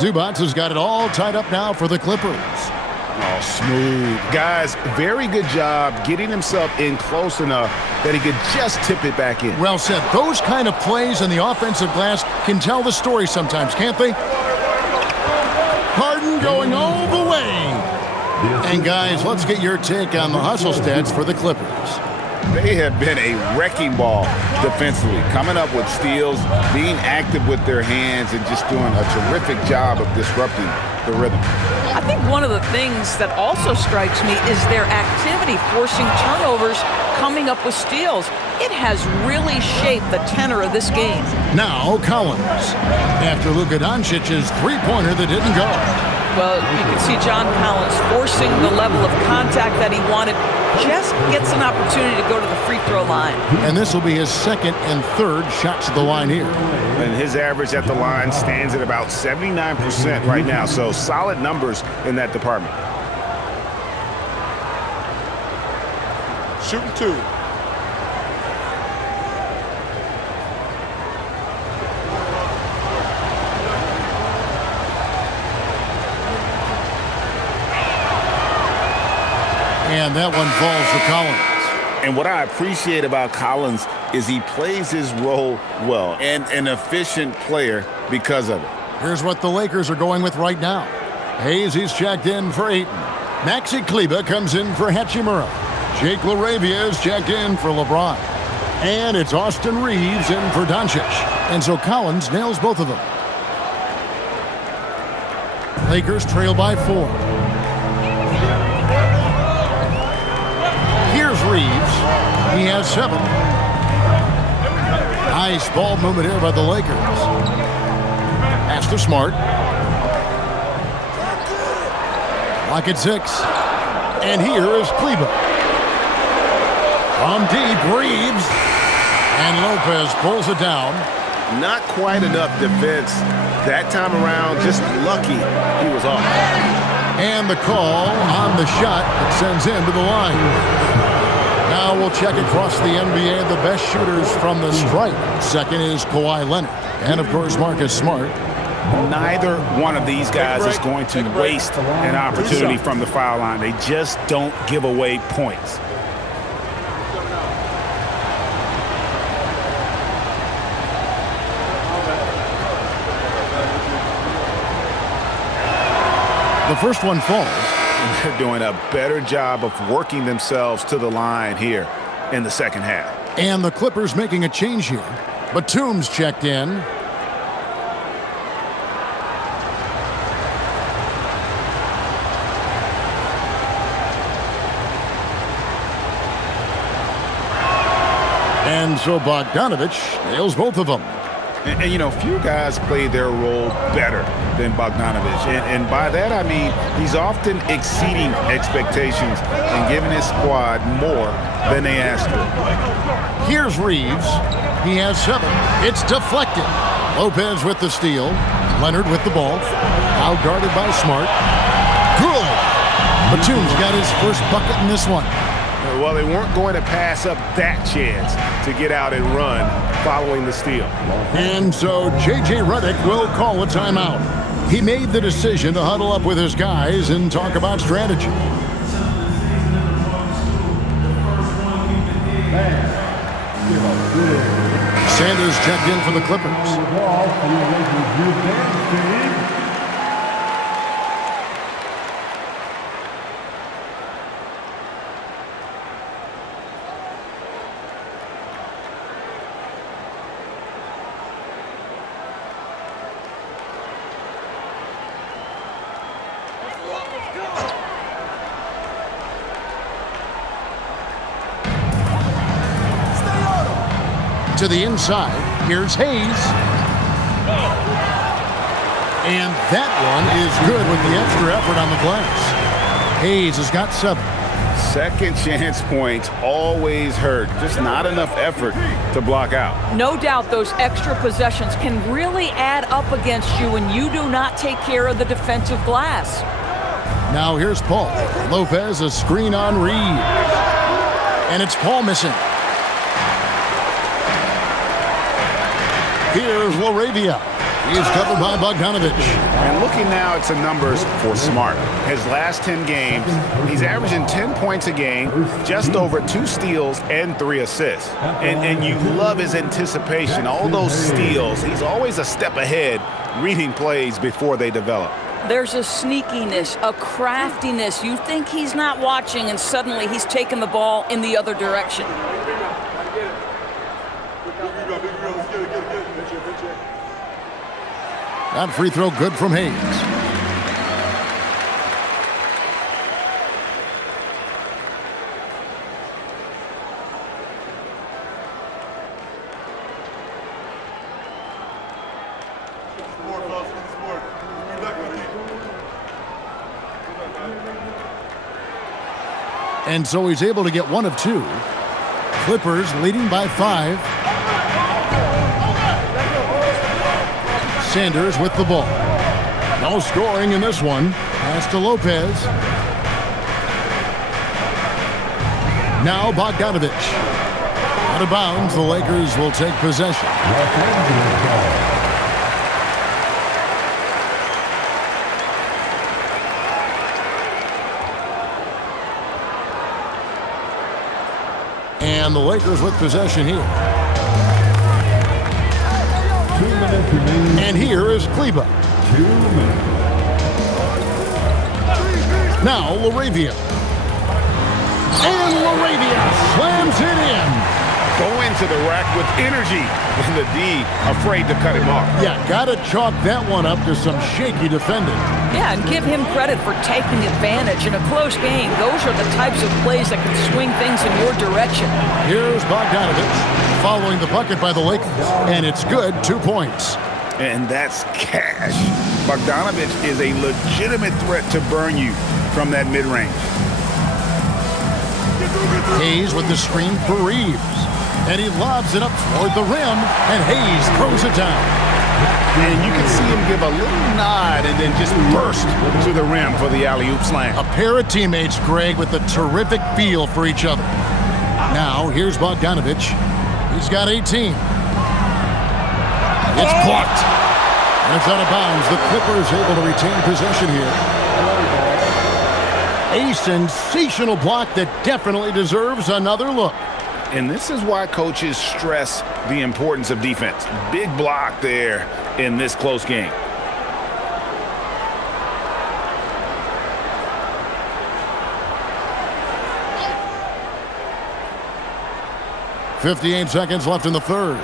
Zubac has got it all tied up now for the Clippers. Oh, smooth. Guys, very good job getting himself in close enough that he could just tip it back in. Well said. Those kind of plays in the offensive glass can tell the story sometimes, can't they? Harden going all the way. And guys, let's get your take on the hustle stats for the Clippers. They have been a wrecking ball defensively, coming up with steals, being active with their hands, and just doing a terrific job of disrupting the rhythm. I think one of the things that also strikes me is their activity, forcing turnovers, coming up with steals. It has really shaped the tenor of this game. Now Collins, after Luka Doncic's three-pointer that didn't go. Well, you can see John Collins forcing the level of contact that he wanted. Just gets an opportunity to go to the free throw line. And this will be his second and third shots at the line here. And his average at the line stands at about 79% right now, so solid numbers in that department. Shooting two. And that one falls to Collins. And what I appreciate about Collins is he plays his role well, and an efficient player because of it. Here's what the Lakers are going with right now. Hayes, he's checked in for Ayton. Maxi Kleber comes in for Hachimura. Jake LaRavia is checked in for LeBron. And it's Austin Reeves in for Doncic. And so Collins nails both of them. Lakers trail by 4. Here's Reeves. He has 7. Nice ball movement here by the Lakers. Pass to Smart. Lock at 6. And here is Kleber. From deep, Reeves. And Lopez pulls it down. Not quite enough defense that time around. Just lucky he was off. And the call on the shot that sends him to the line. Now we'll check across the NBA the best shooters from the stripe. Second is Kawhi Leonard. And, of course, Marcus Smart. Neither one of these guys is going to waste an opportunity from the foul line. They just don't give away points. The first one falls. They're doing a better job of working themselves to the line here in the second half. And the Clippers making a change here. Batum's checked in. And so Bogdanovich nails both of them. And you know, few guys play their role better than Bogdanovich. And by that, I mean he's often exceeding expectations and giving his squad more than they asked for. Here's Reeves. He has 7. It's deflected. Lopez with the steal. Leonard with the ball. Out guarded by Smart. Good. Batum's got his first bucket in this one. Well, they weren't going to pass up that chance to get out and run following the steal. And so J.J. Redick will call a timeout. He made the decision to huddle up with his guys and talk about strategy. Sanders checked in for the Clippers. to the inside. Here's Hayes. And that one is good with the extra effort on the glass. Hayes has got 7. Second chance points always hurt. Just not enough effort to block out. No doubt those extra possessions can really add up against you when you do not take care of the defensive glass. Now here's Paul. Lopez, a screen on Reed. And it's Paul missing. Here's Laravia. He's covered by Bogdanovich. And looking now at some numbers for Smart. His last 10 games, he's averaging 10 points a game, just over 2 steals and 3 assists. And you love his anticipation. All those steals, he's always a step ahead, reading plays before they develop. There's a sneakiness, a craftiness. You think he's not watching, and suddenly he's taking the ball in the other direction. That free throw good from Hayes. And so he's able to get 1 of 2. Clippers leading by 5. Sanders with the ball. No scoring in this one. Pass to Lopez. Now Bogdanovich. Out of bounds, the Lakers will take possession. And the Lakers with possession here. 2 minutes remaining. And here is Kleba. 2 minutes. Now Laravia. And Laravia slams it in. Go into the rack with energy. And the D afraid to cut him off. Yeah, gotta chalk that one up to some shaky defending. Yeah, and give him credit for taking advantage in a close game. Those are the types of plays that can swing things in your direction. Here's Bogdanovich following the bucket by the Lakers. And it's good, 2 points. And that's cash. Bogdanovich is a legitimate threat to burn you from that mid-range. Hayes with the screen for Reeves. And he lobs it up toward the rim, and Hayes throws it down. And you can see him give a little nod and then just burst to the rim for the alley-oop slam. A pair of teammates, Greg, with a terrific feel for each other. Now, here's Bogdanovich. He's got 18. It's blocked. And it's out of bounds. The Clippers able to retain possession here. A sensational block that definitely deserves another look. And this is why coaches stress the importance of defense. Big block there in this close game. .58 seconds left in the third.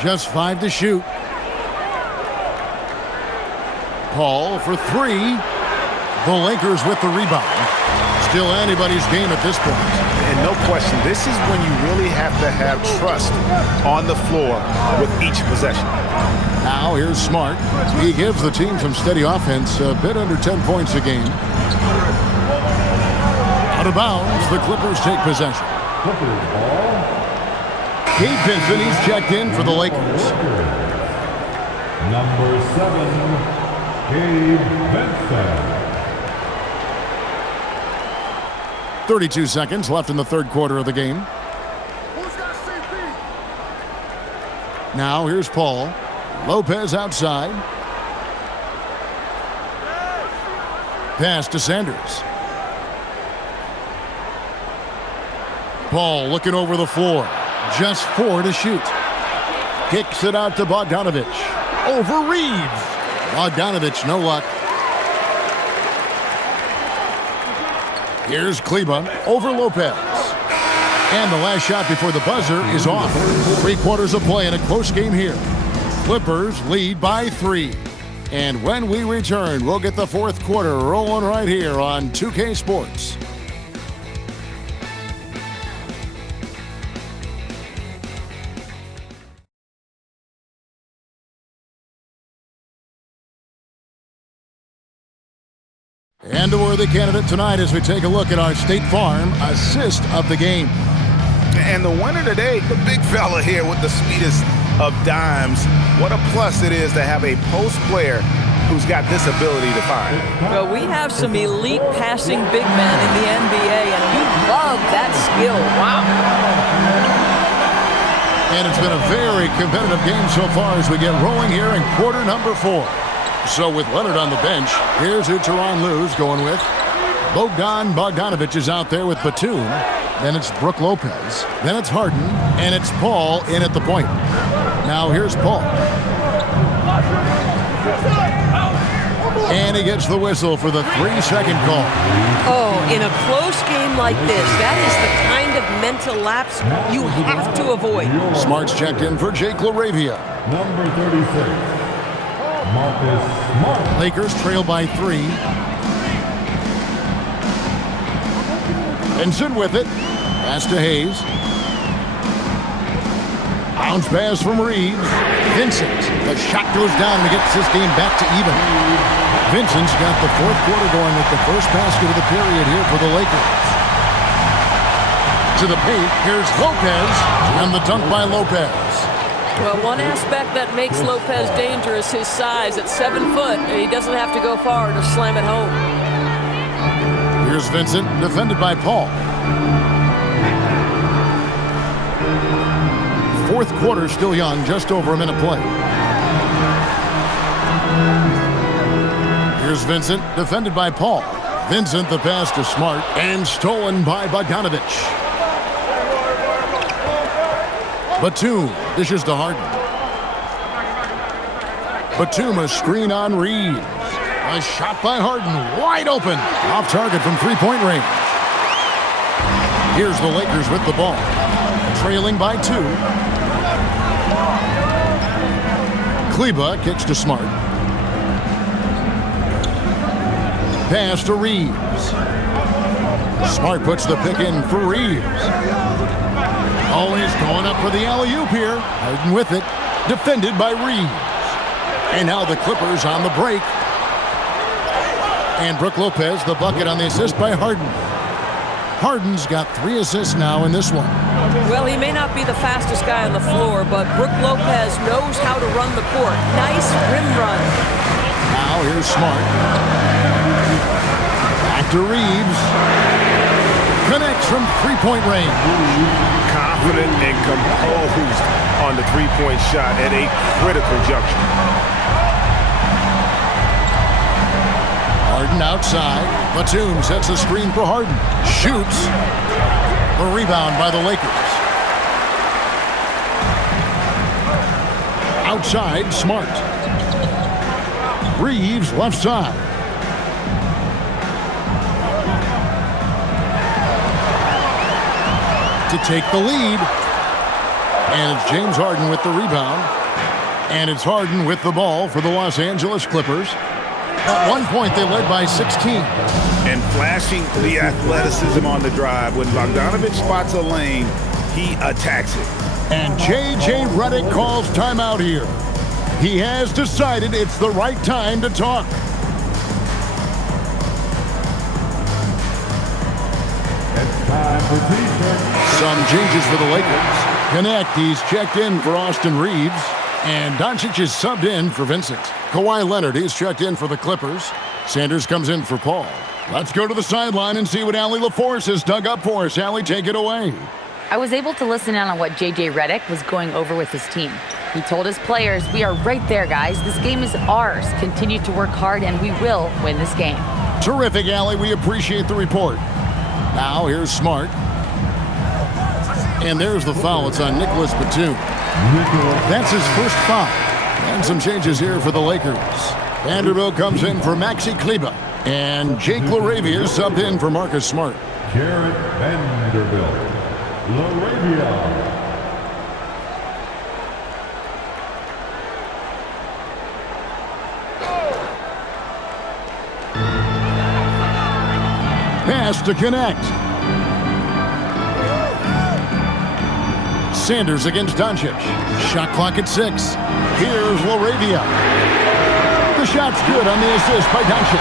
Just 5 to shoot. Paul for 3. The Lakers with the rebound. Still anybody's game at this point. And no question, this is when you really have to have trust on the floor with each possession. Now here's Smart. He gives the team some steady offense, a bit under 10 points a game. Out of bounds, the Clippers take possession. Clippers ball. Gabe Vincent, he's checked in for the Lakers. Number 7, Gabe Vincent. 32 seconds left in the third quarter of the game. Now here's Paul. Lopez outside. Pass to Sanders. Paul looking over the floor. Just 4 to shoot. Kicks it out to Bogdanovich. Over Reeves. Bogdanovich, no luck. Here's Kleba over Lopez. And the last shot before the buzzer is off. 3 quarters of play in a close game here. Clippers lead by 3. And when we return, we'll get the fourth quarter rolling right here on 2K Sports. And a worthy candidate tonight as we take a look at our State Farm assist of the game. And the winner today, the big fella here with the sweetest of dimes. What a plus it is to have a post player who's got this ability to find. Well, we have some elite passing big men in the NBA, and you love that skill. Wow. And it's been a very competitive game so far as we get rolling here in quarter number 4. So with Leonard on the bench, here's who Tyronn Lue's going with. Bogdan Bogdanovic is out there with Batum. Then it's Brook Lopez. Then it's Harden. And it's Paul in at the point. Now here's Paul. And he gets the whistle for the 3-second call. Oh, in a close game like this, that is the kind of mental lapse you have to avoid. Smart's checked in for Jake LaRavia. Number 36, Marcus Smart. Lakers trail by 3. Vincent with it. Pass to Hayes. Bounce pass from Reeves. Vincent. The shot goes down and gets this game back to even. Vincent's got the fourth quarter going with the first basket of the period here for the Lakers. To the paint, here's Lopez, and the dunk by Lopez. Well, one aspect that makes Lopez dangerous, his size. At 7 foot, he doesn't have to go far to slam it home. Here's Vincent, defended by Paul. Fourth quarter still young, just over a minute play. Here's Vincent, defended by Paul. Vincent, the pass to Smart, and stolen by Bogdanovic. Batum dishes to Harden. Batum, a screen on Reeves. A shot by Harden, wide open. Off target from three-point range. Here's the Lakers with the ball. Trailing by 2. Kleba kicks to Smart. Pass to Reeves. Smart puts the pick in for Reeves. Always going up for the alley-oop here. Harden with it. Defended by Reeves. And now the Clippers on the break. And Brook Lopez, the bucket on the assist by Harden. Harden's got 3 assists now in this one. Well, he may not be the fastest guy on the floor, but Brook Lopez knows how to run the court. Nice rim run. Now here's Smart. Back to Reeves. Connects from three-point range. Confident and composed on the three-point shot at a critical juncture. Harden outside. Batum sets the screen for Harden. Shoots. The rebound by the Lakers. Outside, Smart. Reeves left side. To take the lead. And it's James Harden with the rebound. And it's Harden with the ball for the Los Angeles Clippers. At one point, they led by 16. And flashing the athleticism on the drive. When Bogdanovic spots a lane, he attacks it. And J.J. Redick calls timeout here. He has decided it's the right time to talk. It's time for defense. Some changes for the Lakers. Connect, he's checked in for Austin Reeves. And Doncic is subbed in for Vincent. Kawhi Leonard, he's checked in for the Clippers. Sanders comes in for Paul. Let's go to the sideline and see what Allie LaForce has dug up for us. Allie, take it away. I was able to listen in on what J.J. Redick was going over with his team. He told his players, we are right there, guys. This game is ours. Continue to work hard, and we will win this game. Terrific, Allie. We appreciate the report. Now, here's Smart. And there's the foul. It's on Nicholas Batum. That's his first foul. And some changes here for the Lakers. Vanderbilt comes in for Maxi Kleba. And Jake LaRavia is subbed in for Marcus Smart. Jarrett Vanderbilt. LaRavia. Pass to connect. Sanders against Doncic. Shot clock at 6. Here's LaRavia. The shot's good on the assist by Doncic.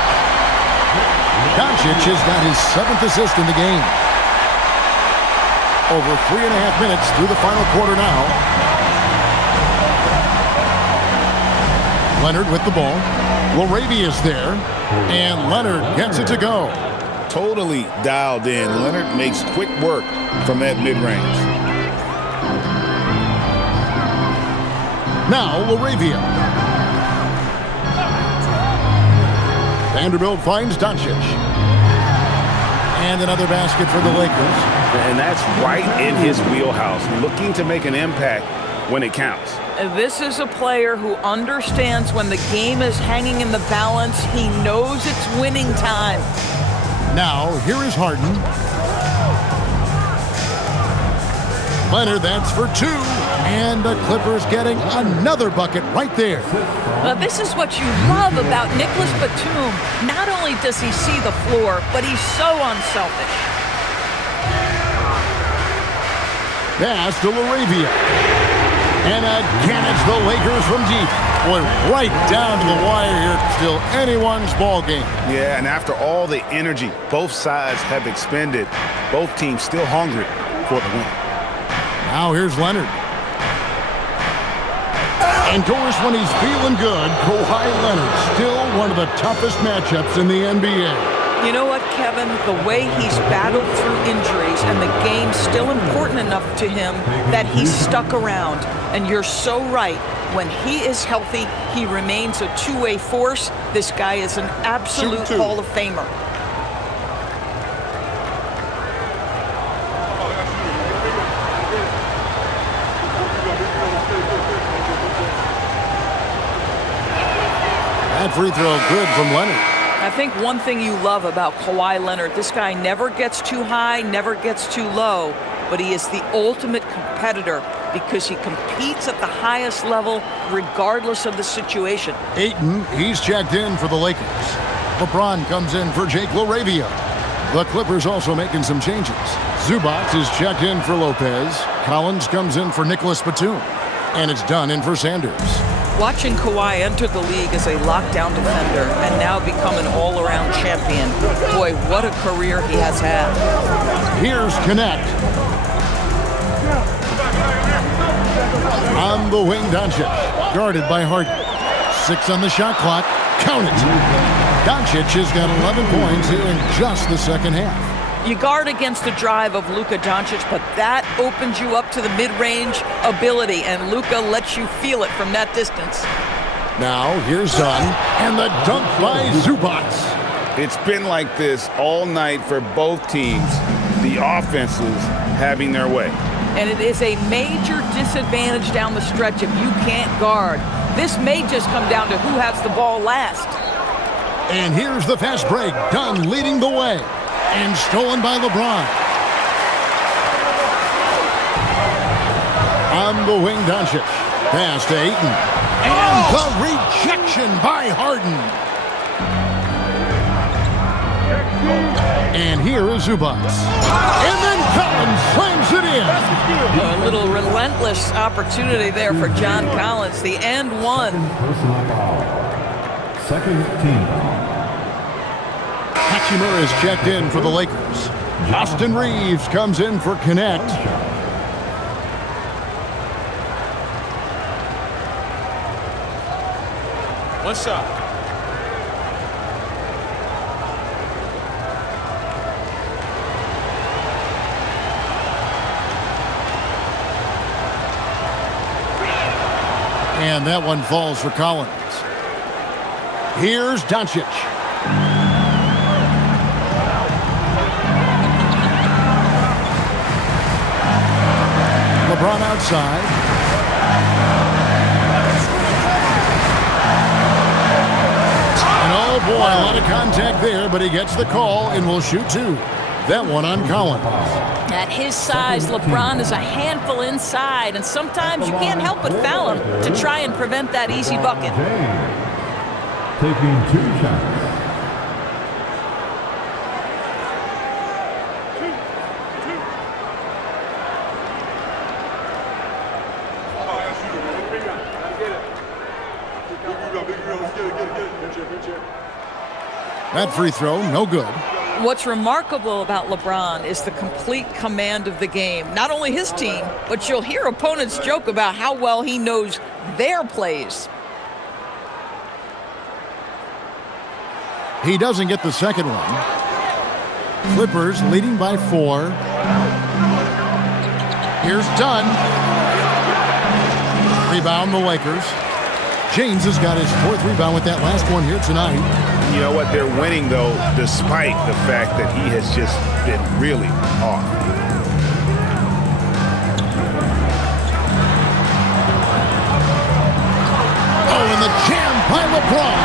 Doncic has got his 7th assist in the game. Over 3.5 minutes through the final quarter now. Leonard with the ball. Laravia's there. And Leonard gets it to go. Totally dialed in. Leonard makes quick work from that mid-range. Now Laravia. Vanderbilt finds Doncic. And another basket for the Lakers. And that's right in his wheelhouse, looking to make an impact when it counts. This is a player who understands when the game is hanging in the balance. He knows it's winning time. Now, here is Harden. Leonard, that's for 2. And the Clippers getting another bucket right there. Now, this is what you love about Nicholas Batum. Not only does he see the floor, but he's so unselfish. Pass to Laravia. And again, it's the Lakers from deep. Boy, right down to the wire here. Still anyone's ball game. Yeah, and after all the energy both sides have expended, both teams still hungry for the win. Now here's Leonard. Indoors when he's feeling good, Kawhi Leonard, still one of the toughest matchups in the NBA. You know what, Kevin? The way he's battled through injuries and the game's still important enough to him that he's stuck around. And you're so right. When he is healthy, he remains a two-way force. This guy is an absolute Hall of Famer. That free throw good from Leonard. I think one thing you love about Kawhi Leonard, this guy never gets too high, never gets too low, but he is the ultimate competitor because he competes at the highest level regardless of the situation. Ayton, he's checked in for the Lakers. LeBron comes in for Jake Laravia. The Clippers also making some changes. Zubac is checked in for Lopez. Collins comes in for Nicholas Batum. And it's done in for Sanders. Watching Kawhi enter the league as a lockdown defender and now become an all-around champion. Boy, what a career he has had. Here's Connect. On the wing, Doncic. Guarded by Harden. 6 on the shot clock. Count it. Doncic has got 11 points here in just the second half. You guard against the drive of Luka Doncic, but that opens you up to the mid-range ability, and Luka lets you feel it from that distance. Now, here's Dunn, and the dunk by Zubac. It's been like this all night for both teams, the offenses having their way. And it is a major disadvantage down the stretch if you can't guard. This may just come down to who has the ball last. And here's the fast break. Dunn leading the way. And stolen by LeBron. On the wing, Doncic. Pass to Ayton. And the rejection by Harden. And here is Zubac. And then Collins slams it in. A little relentless opportunity there for John Collins. The and one. Second team. Hachimura is checked in for the Lakers. Austin Reeves comes in for Connect. One shot. And that one falls for Collins. Here's Doncic. LeBron outside. And oh boy, a lot of contact there, but he gets the call and will shoot 2. That one on Collins. At his size, LeBron is a handful inside, and sometimes you can't help but foul him to try and prevent that easy bucket. Taking 2 shots. That free throw, no good. What's remarkable about LeBron is the complete command of the game. Not only his team, but you'll hear opponents joke about how well he knows their plays. He doesn't get the second one. Clippers leading by 4. Here's Dunn. Rebound the Lakers. James has got his 4th rebound with that last one here tonight. You know what? They're winning, though, despite the fact that he has just been really off. Oh, and the jam by LeBron.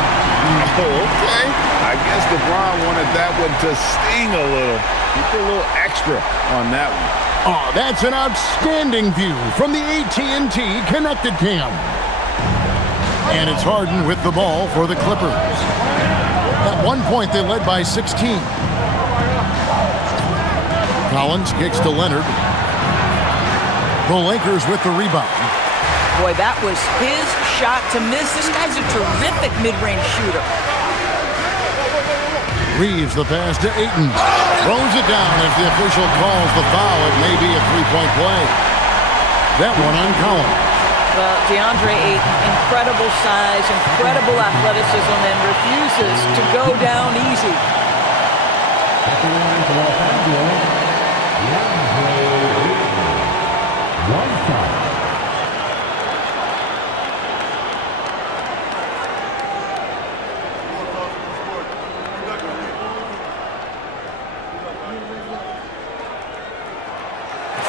Oh, okay. I guess LeBron wanted that one to sting a little. He put a little extra on that one. Oh, that's an outstanding view from the AT&T Connected Cam. And it's Harden with the ball for the Clippers. At one point, they led by 16. Collins kicks to Leonard. The Lakers with the rebound. Boy, that was his shot to miss. This guy's a terrific mid-range shooter. Reeves the pass to Ayton. Throws it down as the official calls the foul. It may be a three-point play. That one on Collins. Well, DeAndre Ayton, incredible size, incredible athleticism, and refuses to go down easy.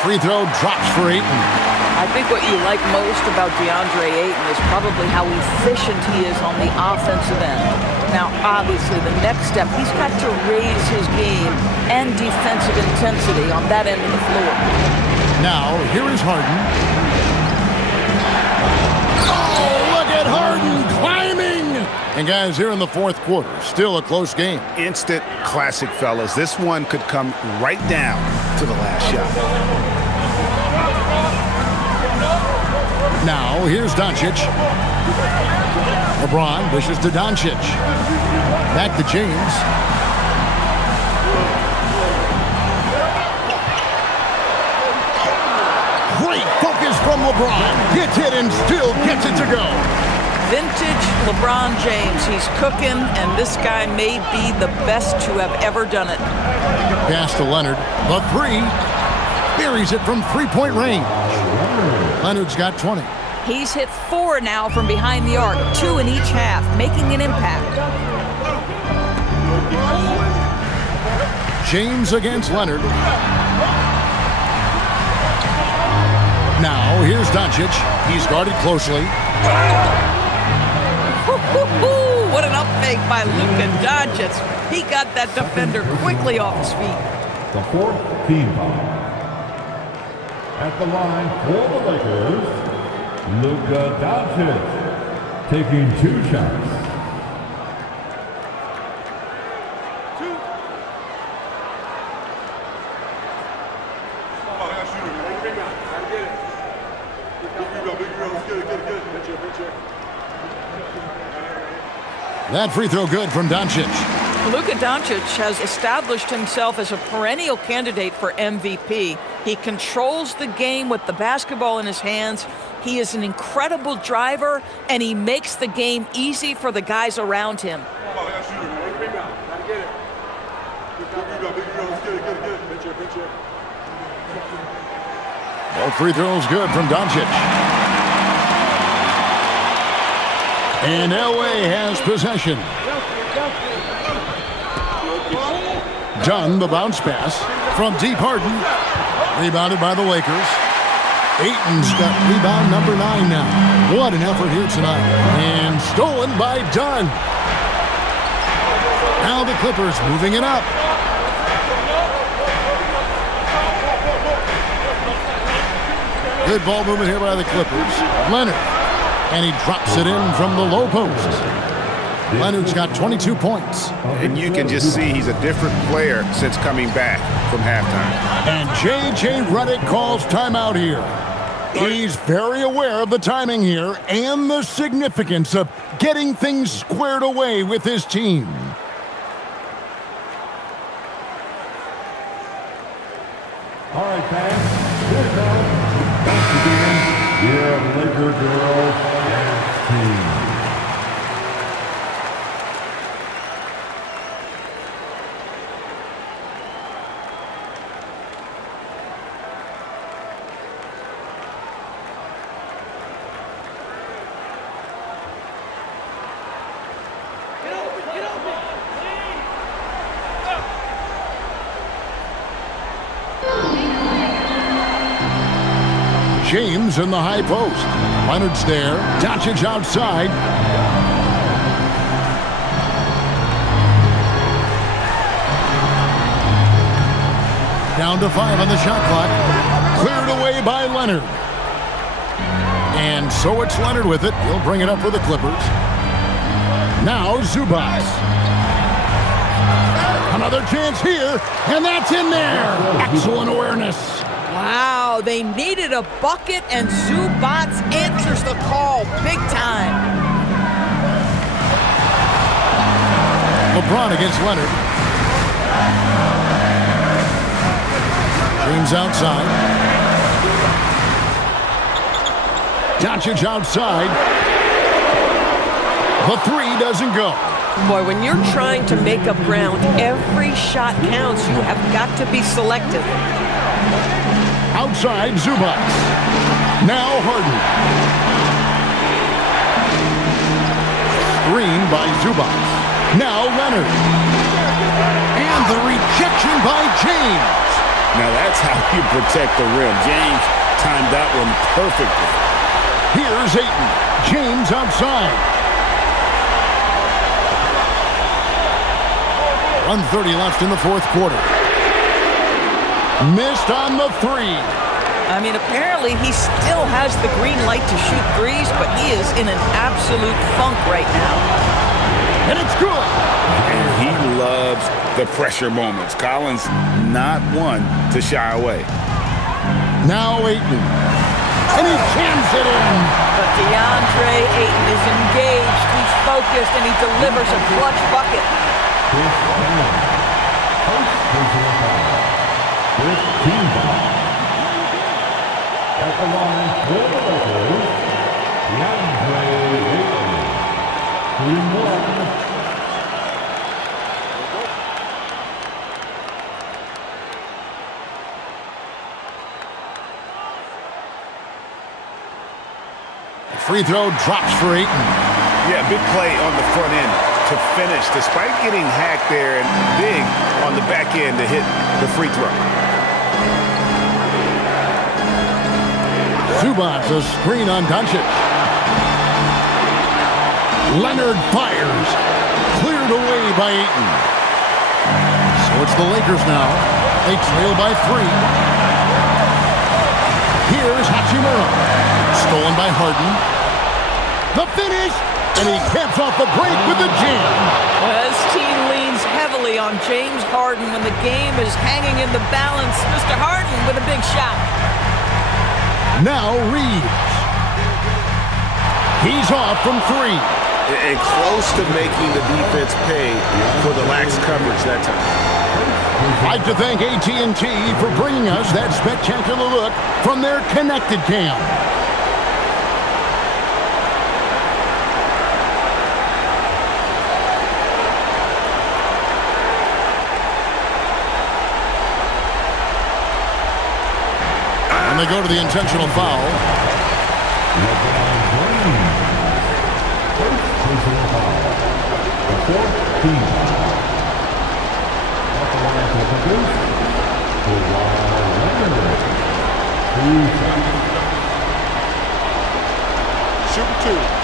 Free throw drops for Ayton. I think what you like most about DeAndre Ayton is probably how efficient he is on the offensive end. Now, obviously, the next step, he's got to raise his game and defensive intensity on that end of the floor. Now, here is Harden. Oh, look at Harden climbing! And guys, here in the 4th quarter, still a close game. Instant classic, fellas. This one could come right down to the last shot. Now, here's Doncic. LeBron dishes to Doncic. Back to James. Great focus from LeBron. Gets it and still gets it to go. Vintage LeBron James. He's cooking, and this guy may be the best to have ever done it. Pass to Leonard. The 3. Buries it from three-point range. Leonard's got 20. He's hit 4 now from behind the arc, 2 in each half, making an impact. James against Leonard. Now, here's Doncic. He's guarded closely. What an up fake by Luka Doncic. He got that defender quickly off his feet. The 4th team foul. At the line for the Lakers, Luka Doncic taking 2 shots. That free throw good from Doncic. Luka Doncic has established himself as a perennial candidate for MVP. He controls the game with the basketball in his hands. He is an incredible driver, and he makes the game easy for the guys around him. Both free throws good from Doncic. And LA has possession. Dunn, the bounce pass from deep. Harden. Rebounded by the Lakers. Ayton's got rebound number 9 now. What an effort here tonight. And stolen by Dunn. Now the Clippers moving it up. Good ball movement here by the Clippers. Leonard. And he drops it in from the low post. Leonard's got 22 points. And you can just see he's a different player since coming back from halftime. And J.J. Redick calls timeout here. He's very aware of the timing here and the significance of getting things squared away with his team. fans, here comes, once again, your Laker girls dance team. James in the high post. Leonard's there. Doncic outside. Down to 5 on the shot clock. Cleared away by Leonard. And so it's Leonard with it. He'll bring it up for the Clippers. Now Zubac. Another chance here, and that's in there. Excellent awareness. Wow, they needed a bucket, and Zubac answers the call big time. LeBron against Leonard. James outside. Doncic outside. The three doesn't go. Boy, when you're trying to make up ground, every shot counts. You have got to be selective. Outside, Zubac. Now Harden. Screen by Zubac. Now Leonard. And the rejection by James. Now that's how you protect the rim. James timed that one perfectly. Here's Ayton. James outside. 1:30 left in the fourth quarter. Missed on the three. I mean, apparently he still has the green light to shoot threes, but he is in an absolute funk right now. And it's good. And he loves the pressure moments. Collins not one to shy away. Now Ayton. And he jams it in. But DeAndre Ayton is engaged, he's focused, and he delivers a clutch bucket. At the line for the Lakers, DeAndre Ayton. 3-1. Free throw drops for Ayton. Yeah, big play on the front end to finish, despite getting hacked there, and big on the back end to hit the free throw. Zubac, a screen on Doncic. Leonard fires. Cleared away by Ayton. So it's the Lakers now. They trail by 3. Here's Hachimura. Stolen by Harden. The finish! And he caps off the break with a jam. Well, his team leans heavily on James Harden when the game is hanging in the balance. Mr. Harden with a big shot. Now Reeves. He's off from 3. And close to making the defense pay for the lax coverage that time. I'd like to thank AT&T for bringing us that spectacular look from their connected cam. They go to the intentional foul. Shoot 2.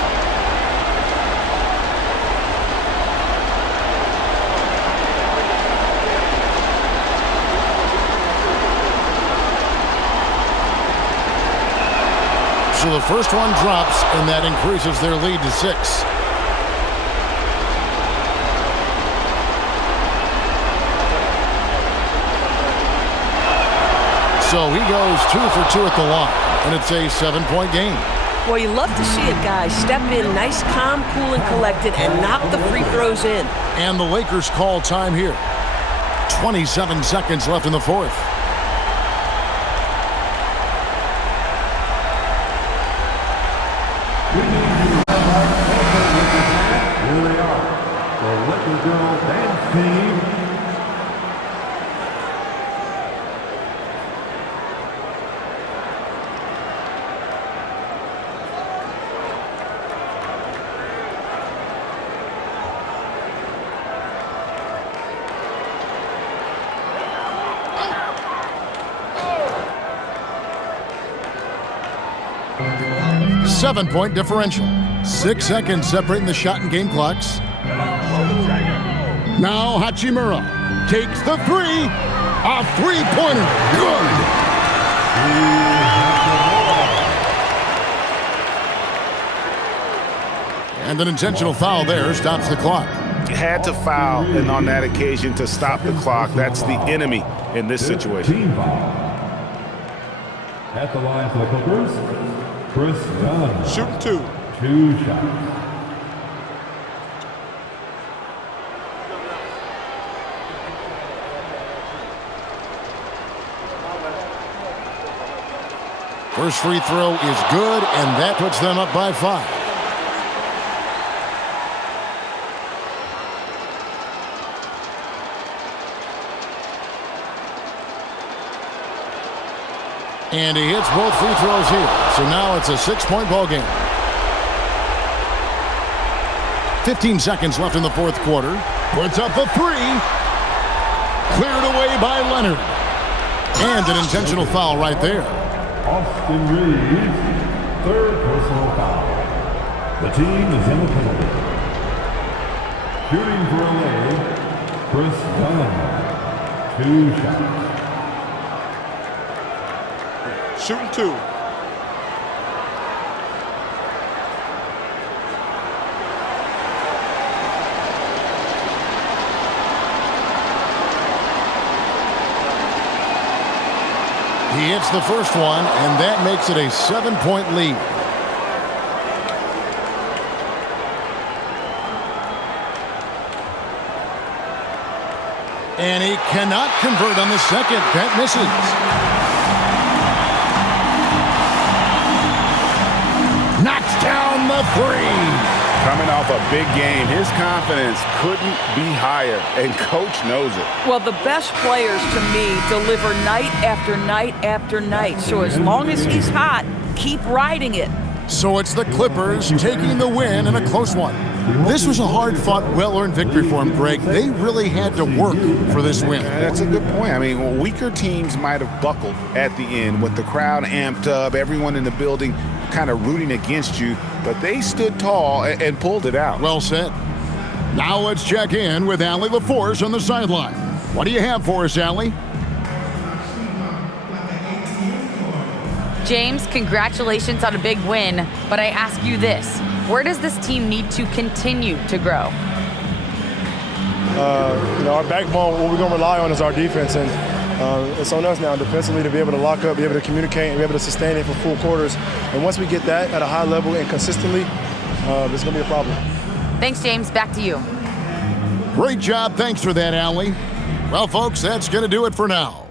So the first one drops, and that increases their lead to 6. So he goes 2 for 2 at the line, and it's a 7-point game. Well, you love to see a guy step in nice, calm, cool, and collected and knock the free throws in. And the Lakers call time here. 27 seconds left in the fourth. here they are, the Liquor Girl Dance Team. Seven-point differential. 6 seconds separating the shot and game clocks. Now Hachimura takes the three. A three-pointer. Good. And an intentional foul there stops the clock. Had to foul, and on that occasion to stop the clock. That's the enemy in this situation. At the line for the Clippers, Chris Dunn. Shooting 2. 2 shots. First free throw is good, and that puts them up by 5. And he hits both free throws here. So now it's a 6-point ball game. 15 seconds left in the fourth quarter. Puts up the three. Cleared away by Leonard. And an intentional foul right there. Austin Reeves, third personal foul. The team is in the penalty. Shooting for LA, Chris Dunn. 2 shots. Shooting 2. He hits the first one, and that makes it a 7-point lead. And he cannot convert on the second. That misses. Knocks down the three. Coming off a big game, his confidence couldn't be higher, and coach knows it. Well, the best players, to me, deliver night after night after night. So as long as he's hot, keep riding it. So it's the Clippers taking the win in a close one. This was a hard-fought, well-earned victory for him, Greg. They really had to work for this win. That's a good point. I mean, weaker teams might have buckled at the end with the crowd amped up, everyone in the building kind of rooting against you, but they stood tall and pulled it out. Well said. Now let's check in with Allie LaForce on the sideline. What do you have for us, Allie? James, congratulations on a big win, but I ask you this. Where does this team need to continue to grow? Our backbone, what we're going to rely on is our defense, and it's on us now defensively to be able to lock up, be able to communicate, and be able to sustain it for full quarters. And once we get that at a high level and consistently, it's going to be a problem. Thanks, James. Back to you. Great job. Thanks for that, Allie. Well, folks, that's going to do it for now.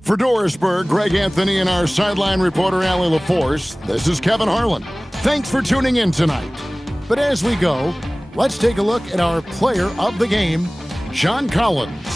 For Dorisburg, Greg Anthony, and our sideline reporter, Allie LaForce, this is Kevin Harlan. Thanks for tuning in tonight. But as we go, let's take a look at our player of the game, John Collins.